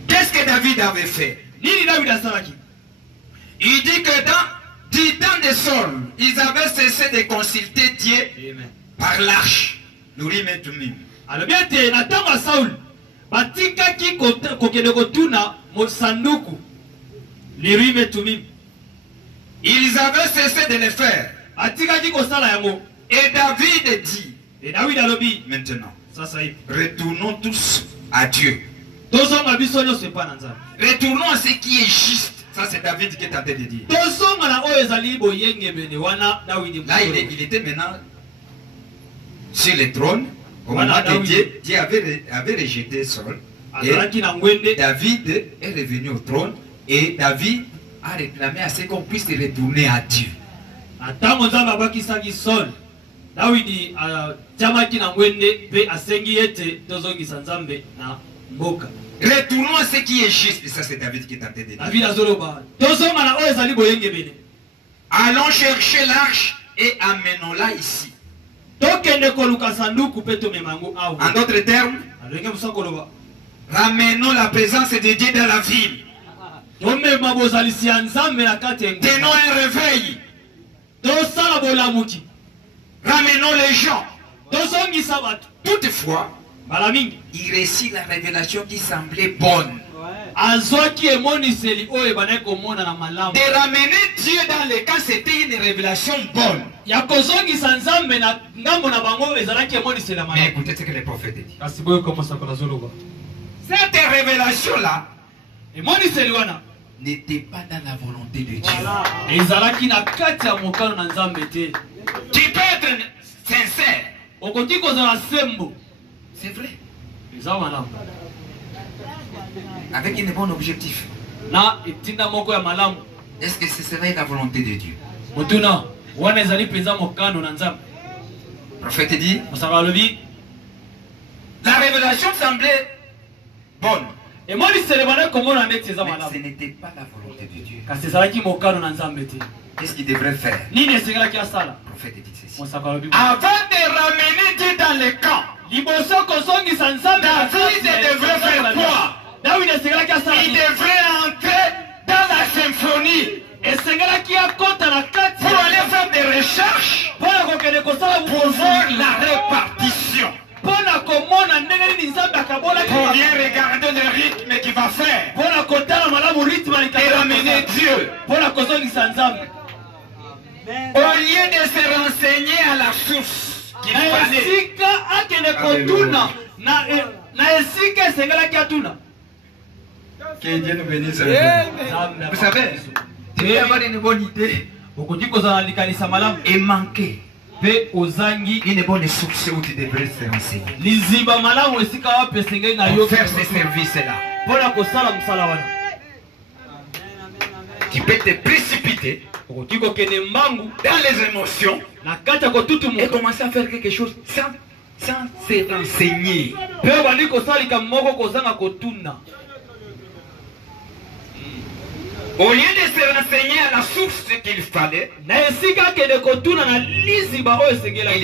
Qu'est-ce que David avait fait? Il dit que du temps de Saul, ils avaient cessé de consulter Dieu par l'arche. Urim et Tumim. Alors bien, Nathan Saul, Batika qui kokenekotuna mosanduku, l'Urim et Tumim. Ils avaient cessé de le faire. Et David dit, maintenant, retournons tous à Dieu. Retournons à ce qui est juste. Ça c'est David qui est en train de dire. Là il était maintenant sur le trône. Au moment de Dieu avait rejeté Saul. Et David est revenu au trône. Et David a réclamé à ce qu'on puisse retourner à Dieu. Retournons à ce qui est juste. Et ça c'est David qui est en train de dire. Allons chercher l'arche et amenons-la ici. En d'autres termes, ramenons la présence de Dieu dans la ville. Tenons un réveil. Ramenons les gens. Toutefois, il réussit la révélation qui semblait bonne. De ramener Dieu dans les cas, c'était une révélation bonne. Mais écoutez ce que le prophète dit. Cette révélation-là n'était pas dans la volonté de Dieu. Tu peux être sincère. C'est vrai. Avec un bon objectif. Est-ce que ce serait la volonté de Dieu? Le prophète dit, la révélation semblait bonne. Mais ce n'était pas la volonté de Dieu. Qu'est-ce qu'il devrait faire? Le prophète dit ceci. Avant de ramener Dieu dans le camp, David devrait faire quoi? Il devrait entrer dans la symphonie pour aller faire des recherches pour voir la répartition. Pour bien regarder le rythme qu'il va faire et ramener Dieu. Au lieu de se renseigner à la source qu'il fallait. Que Dieu nous bénisse. Vous savez, tu peux avoir une bonne idée et manquer. une bonne source où tu devrais se renseigner. Pour faire ce service-là. Tu peux te précipiter dans les émotions et commencer à faire quelque chose sans se renseigner. Au lieu de se renseigner à la source qu'il fallait, il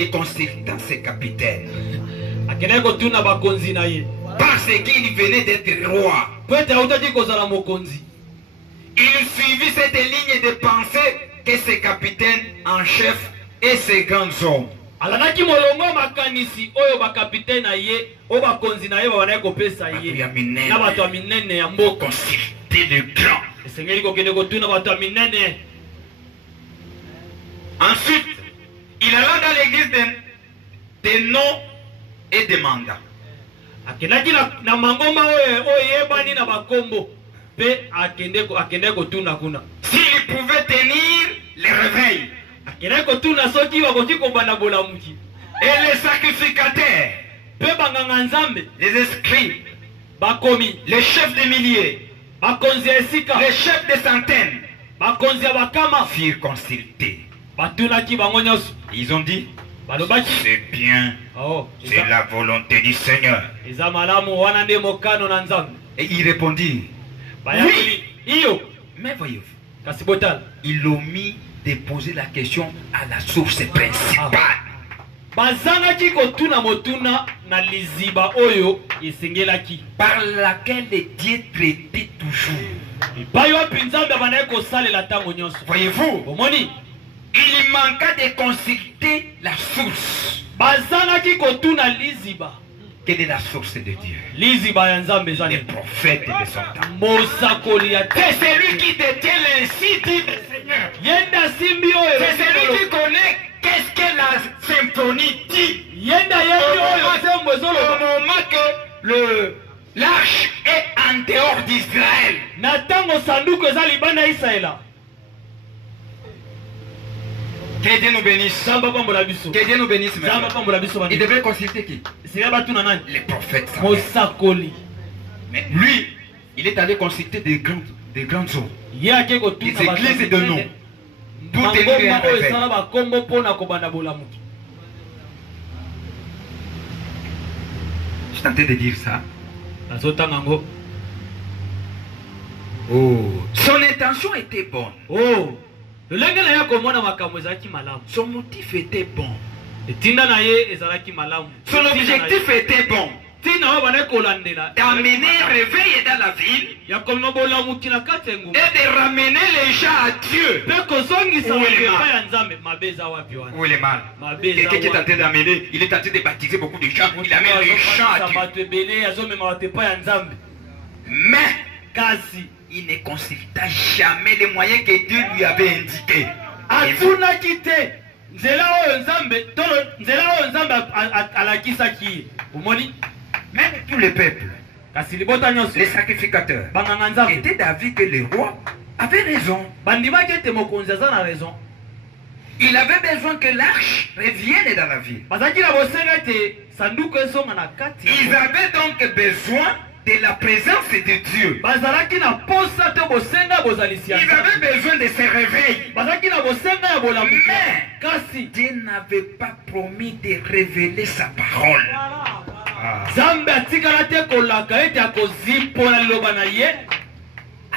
est consulté dans ses capitaines. Parce qu'il venait d'être roi. Il suivit cette ligne de pensée que ses capitaines en chef et ses grands hommes. Consulter le grand. Ensuite, il alla dans l'église des noms et des mandats. S'il pouvait tenir les réveils. Et les sacrificateurs, les esprits, les chefs de milliers, les chefs de centaines, firent consulter. Ils ont dit, c'est bien, c'est la volonté du Seigneur. Et il répondit, oui, mais voyez-vous, ils l'ont mis de poser la question à la source principale. Par laquelle Dieu traitait toujours. Voyez-vous, il manqua de consulter la source. Quelle est la source de Dieu? Les prophètes de son temps. C'est celui qui détient l'insigne du Seigneur. C'est celui qui connaît qu'est-ce que la symphonie dit. Au moment que l'arche est en dehors d'Israël. Que Dieu nous bénisse. Que Dieu nous bénisse. Il devait consulter qui? Les prophètes. Mais lui, il est allé consulter des grands hommes. Des églises de nom. Pour tenir un réveil. Je tentais de dire ça. Oh. Son intention était bonne. Son motif était bon. Son objectif était bon. D'amener un réveil dans la ville et de ramener les gens à Dieu. Où est le mal? Quelqu'un qui est en train d'amener, il est en train de baptiser beaucoup de gens, il amène les gens à Dieu. Mais il ne consulta jamais les moyens que Dieu lui avait indiqués. Même tous les peuples, les sacrificateurs, étaient d'avis que le roi avait raison. Il avait besoin que l'arche revienne dans la ville. Ils avaient donc besoin de la présence de Dieu. Ils avaient besoin de se réveiller. Mais Dieu n'avait pas promis de révéler sa parole. À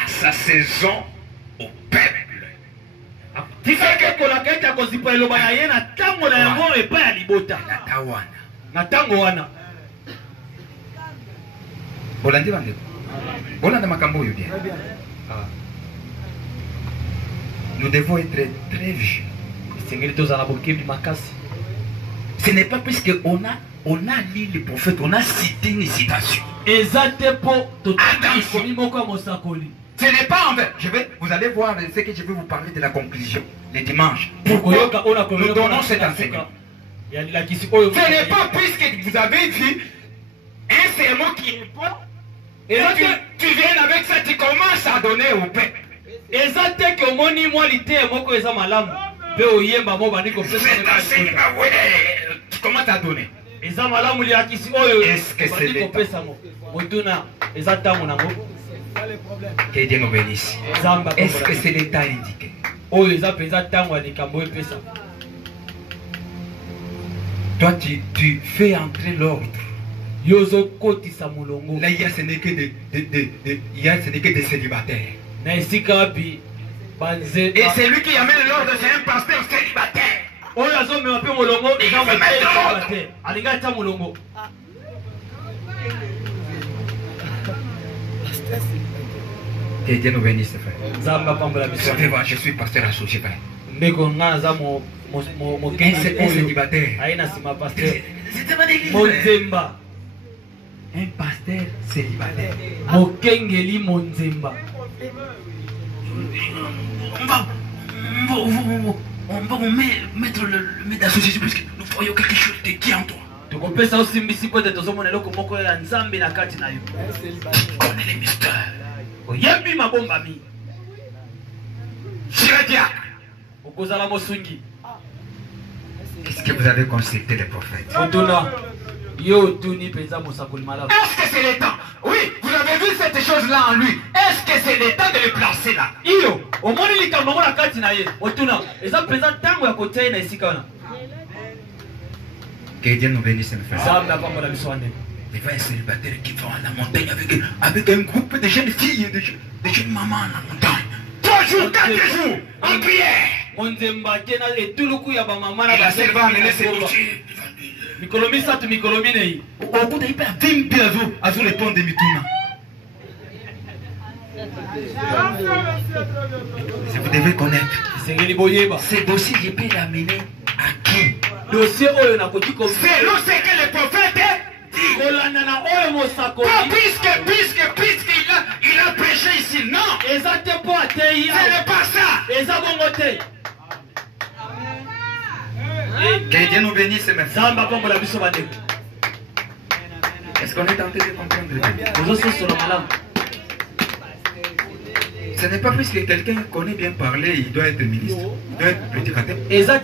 sa saison au peuple. Nous devons être très vigilants. Ce n'est pas puisque on a lu les prophètes, on a cité une citation. Attention. Ce n'est pas en fait. Vous allez voir ce que je vais vous parler de la conclusion les dimanches. Pourquoi nous donnons cet enseignement? Ce n'est pas puisque vous avez vu un sermon qui est bon et tu viens avec ça, tu commences à donner au peuple. Comment t'as donné? Est-ce que c'est le temps? Que Dieu nous bénisse. Est-ce que c'est l'état indiqué? Toi, tu fais entrer l'ordre. Là, ce n'est que des célibataires. Et c'est lui qui amène l'ordre, c'est un pasteur célibataire. Que Dieu nous bénisse, frère. Je suis pasteur associé. Un célibataire. Un pasteur célibataire. On va vous mettre le maître d'association parce que nous voyons quelque chose de qui en toi. Tu connais les mystères. Est-ce que vous avez consulté les prophètes? Est-ce que c'est le temps? Oui, vous avez vu cette chose-là en lui. Est-ce que c'est le temps de le placer là? Que Dieu nous bénisse, mes frères. Il va y avoir un célibataire qui va à la montagne avec un groupe de jeunes filles et de jeunes mamans à la montagne. 3 jours, 4 jours, en prière. Et la sœur va amener ses bouchées. Si vous devez connaître. Ce dossier, je peux l'amener à qui? C'est là ce que le prophète dit. Puisque il a prêché ici. Non. Ce n'est pas ça. Que Dieu nous bénisse, mes frères. Est-ce qu'on est tenté de comprendre? Ce n'est pas parce que quelqu'un connaît bien parler, il doit être ministre, il doit être prédicateur. Il parle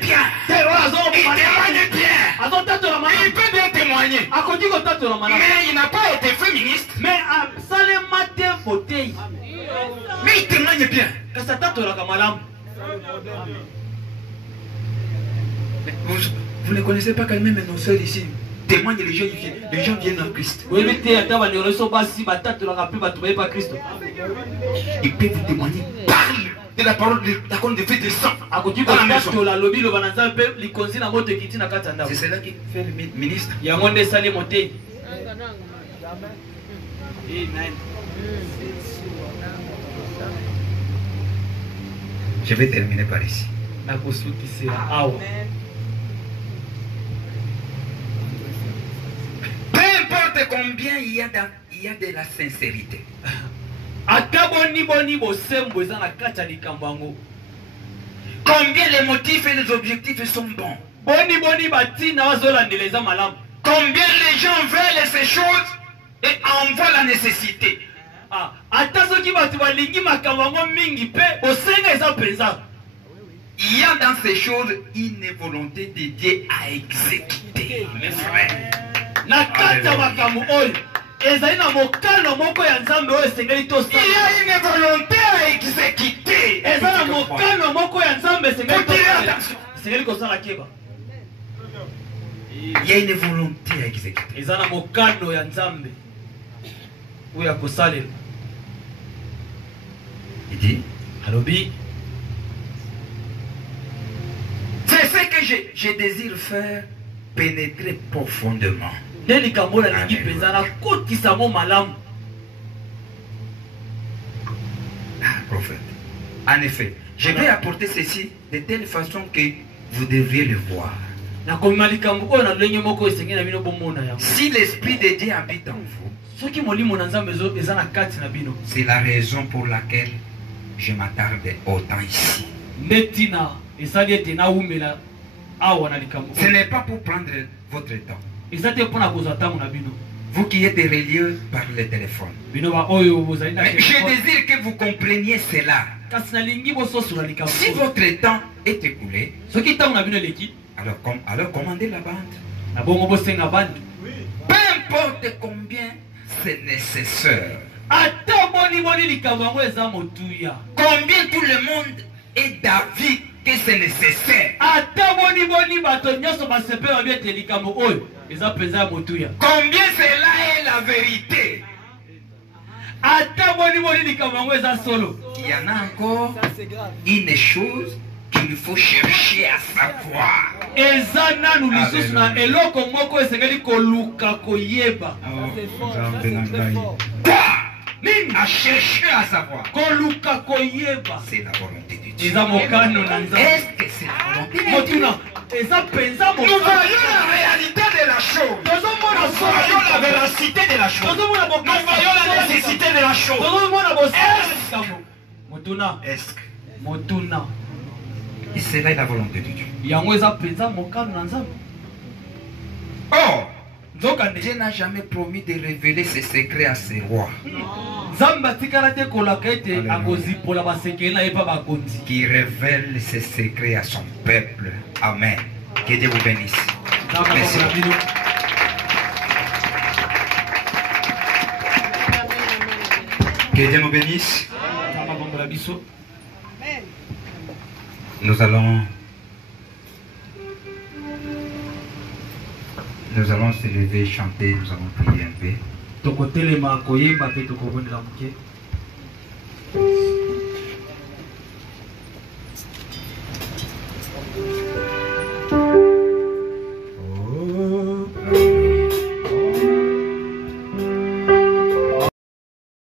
bien, il témoigne bien, il peut bien témoigner. Mais il n'a pas été fait ministre. Mais il témoigne bien. Vous ne connaissez pas quand même nos soeurs ici. Témoigne, les gens viennent en Christ. Ils peuvent vous témoigner. Parle de la parole de la colonne de feu de sang. C'est cela qui fait le ministre. Je vais terminer par ici. Peu importe combien il y a de la sincérité. Combien les motifs et les objectifs sont bons. Combien les gens veulent ces choses et en voient la nécessité. Il y a dans ces choses une volonté de Dieu à exécuter, mes frères. Il y a une volonté à exécuter. Il y a une volonté à exécuter. Il dit, c'est ce que je désire faire, pénétrer profondément. Prophète. En effet, je vais apporter ceci de telle façon que vous devriez le voir. Si l'Esprit de Dieu habite en vous, c'est la raison pour laquelle je m'attarde autant ici. Ce n'est pas pour prendre votre temps. Vous qui êtes reliés par le téléphone. Mais je désire que vous compreniez cela. Si votre temps est écoulé, alors commandez la bande. Peu importe combien c'est nécessaire. Combien tout le monde est d'avis que c'est nécessaire. Combien cela est la vérité. Il y en a encore une chose qu'il faut chercher à savoir. À chercher à savoir. C'est la volonté de Dieu. Est-ce que c'est la volonté de Dieu? Nous voyons la réalité de la chose. Nous voyons la véracité de la chose. Nous voyons la nécessité de la chose. Est-ce que et cela est la volonté de Dieu. Or, Dieu n'a jamais promis de révéler ses secrets à ses rois. Qui révèle ses secrets à son peuple. Amen. Que Dieu vous bénisse. Merci. Que Dieu nous bénisse. Nous allons se lever, chanter, nous allons prier un peu.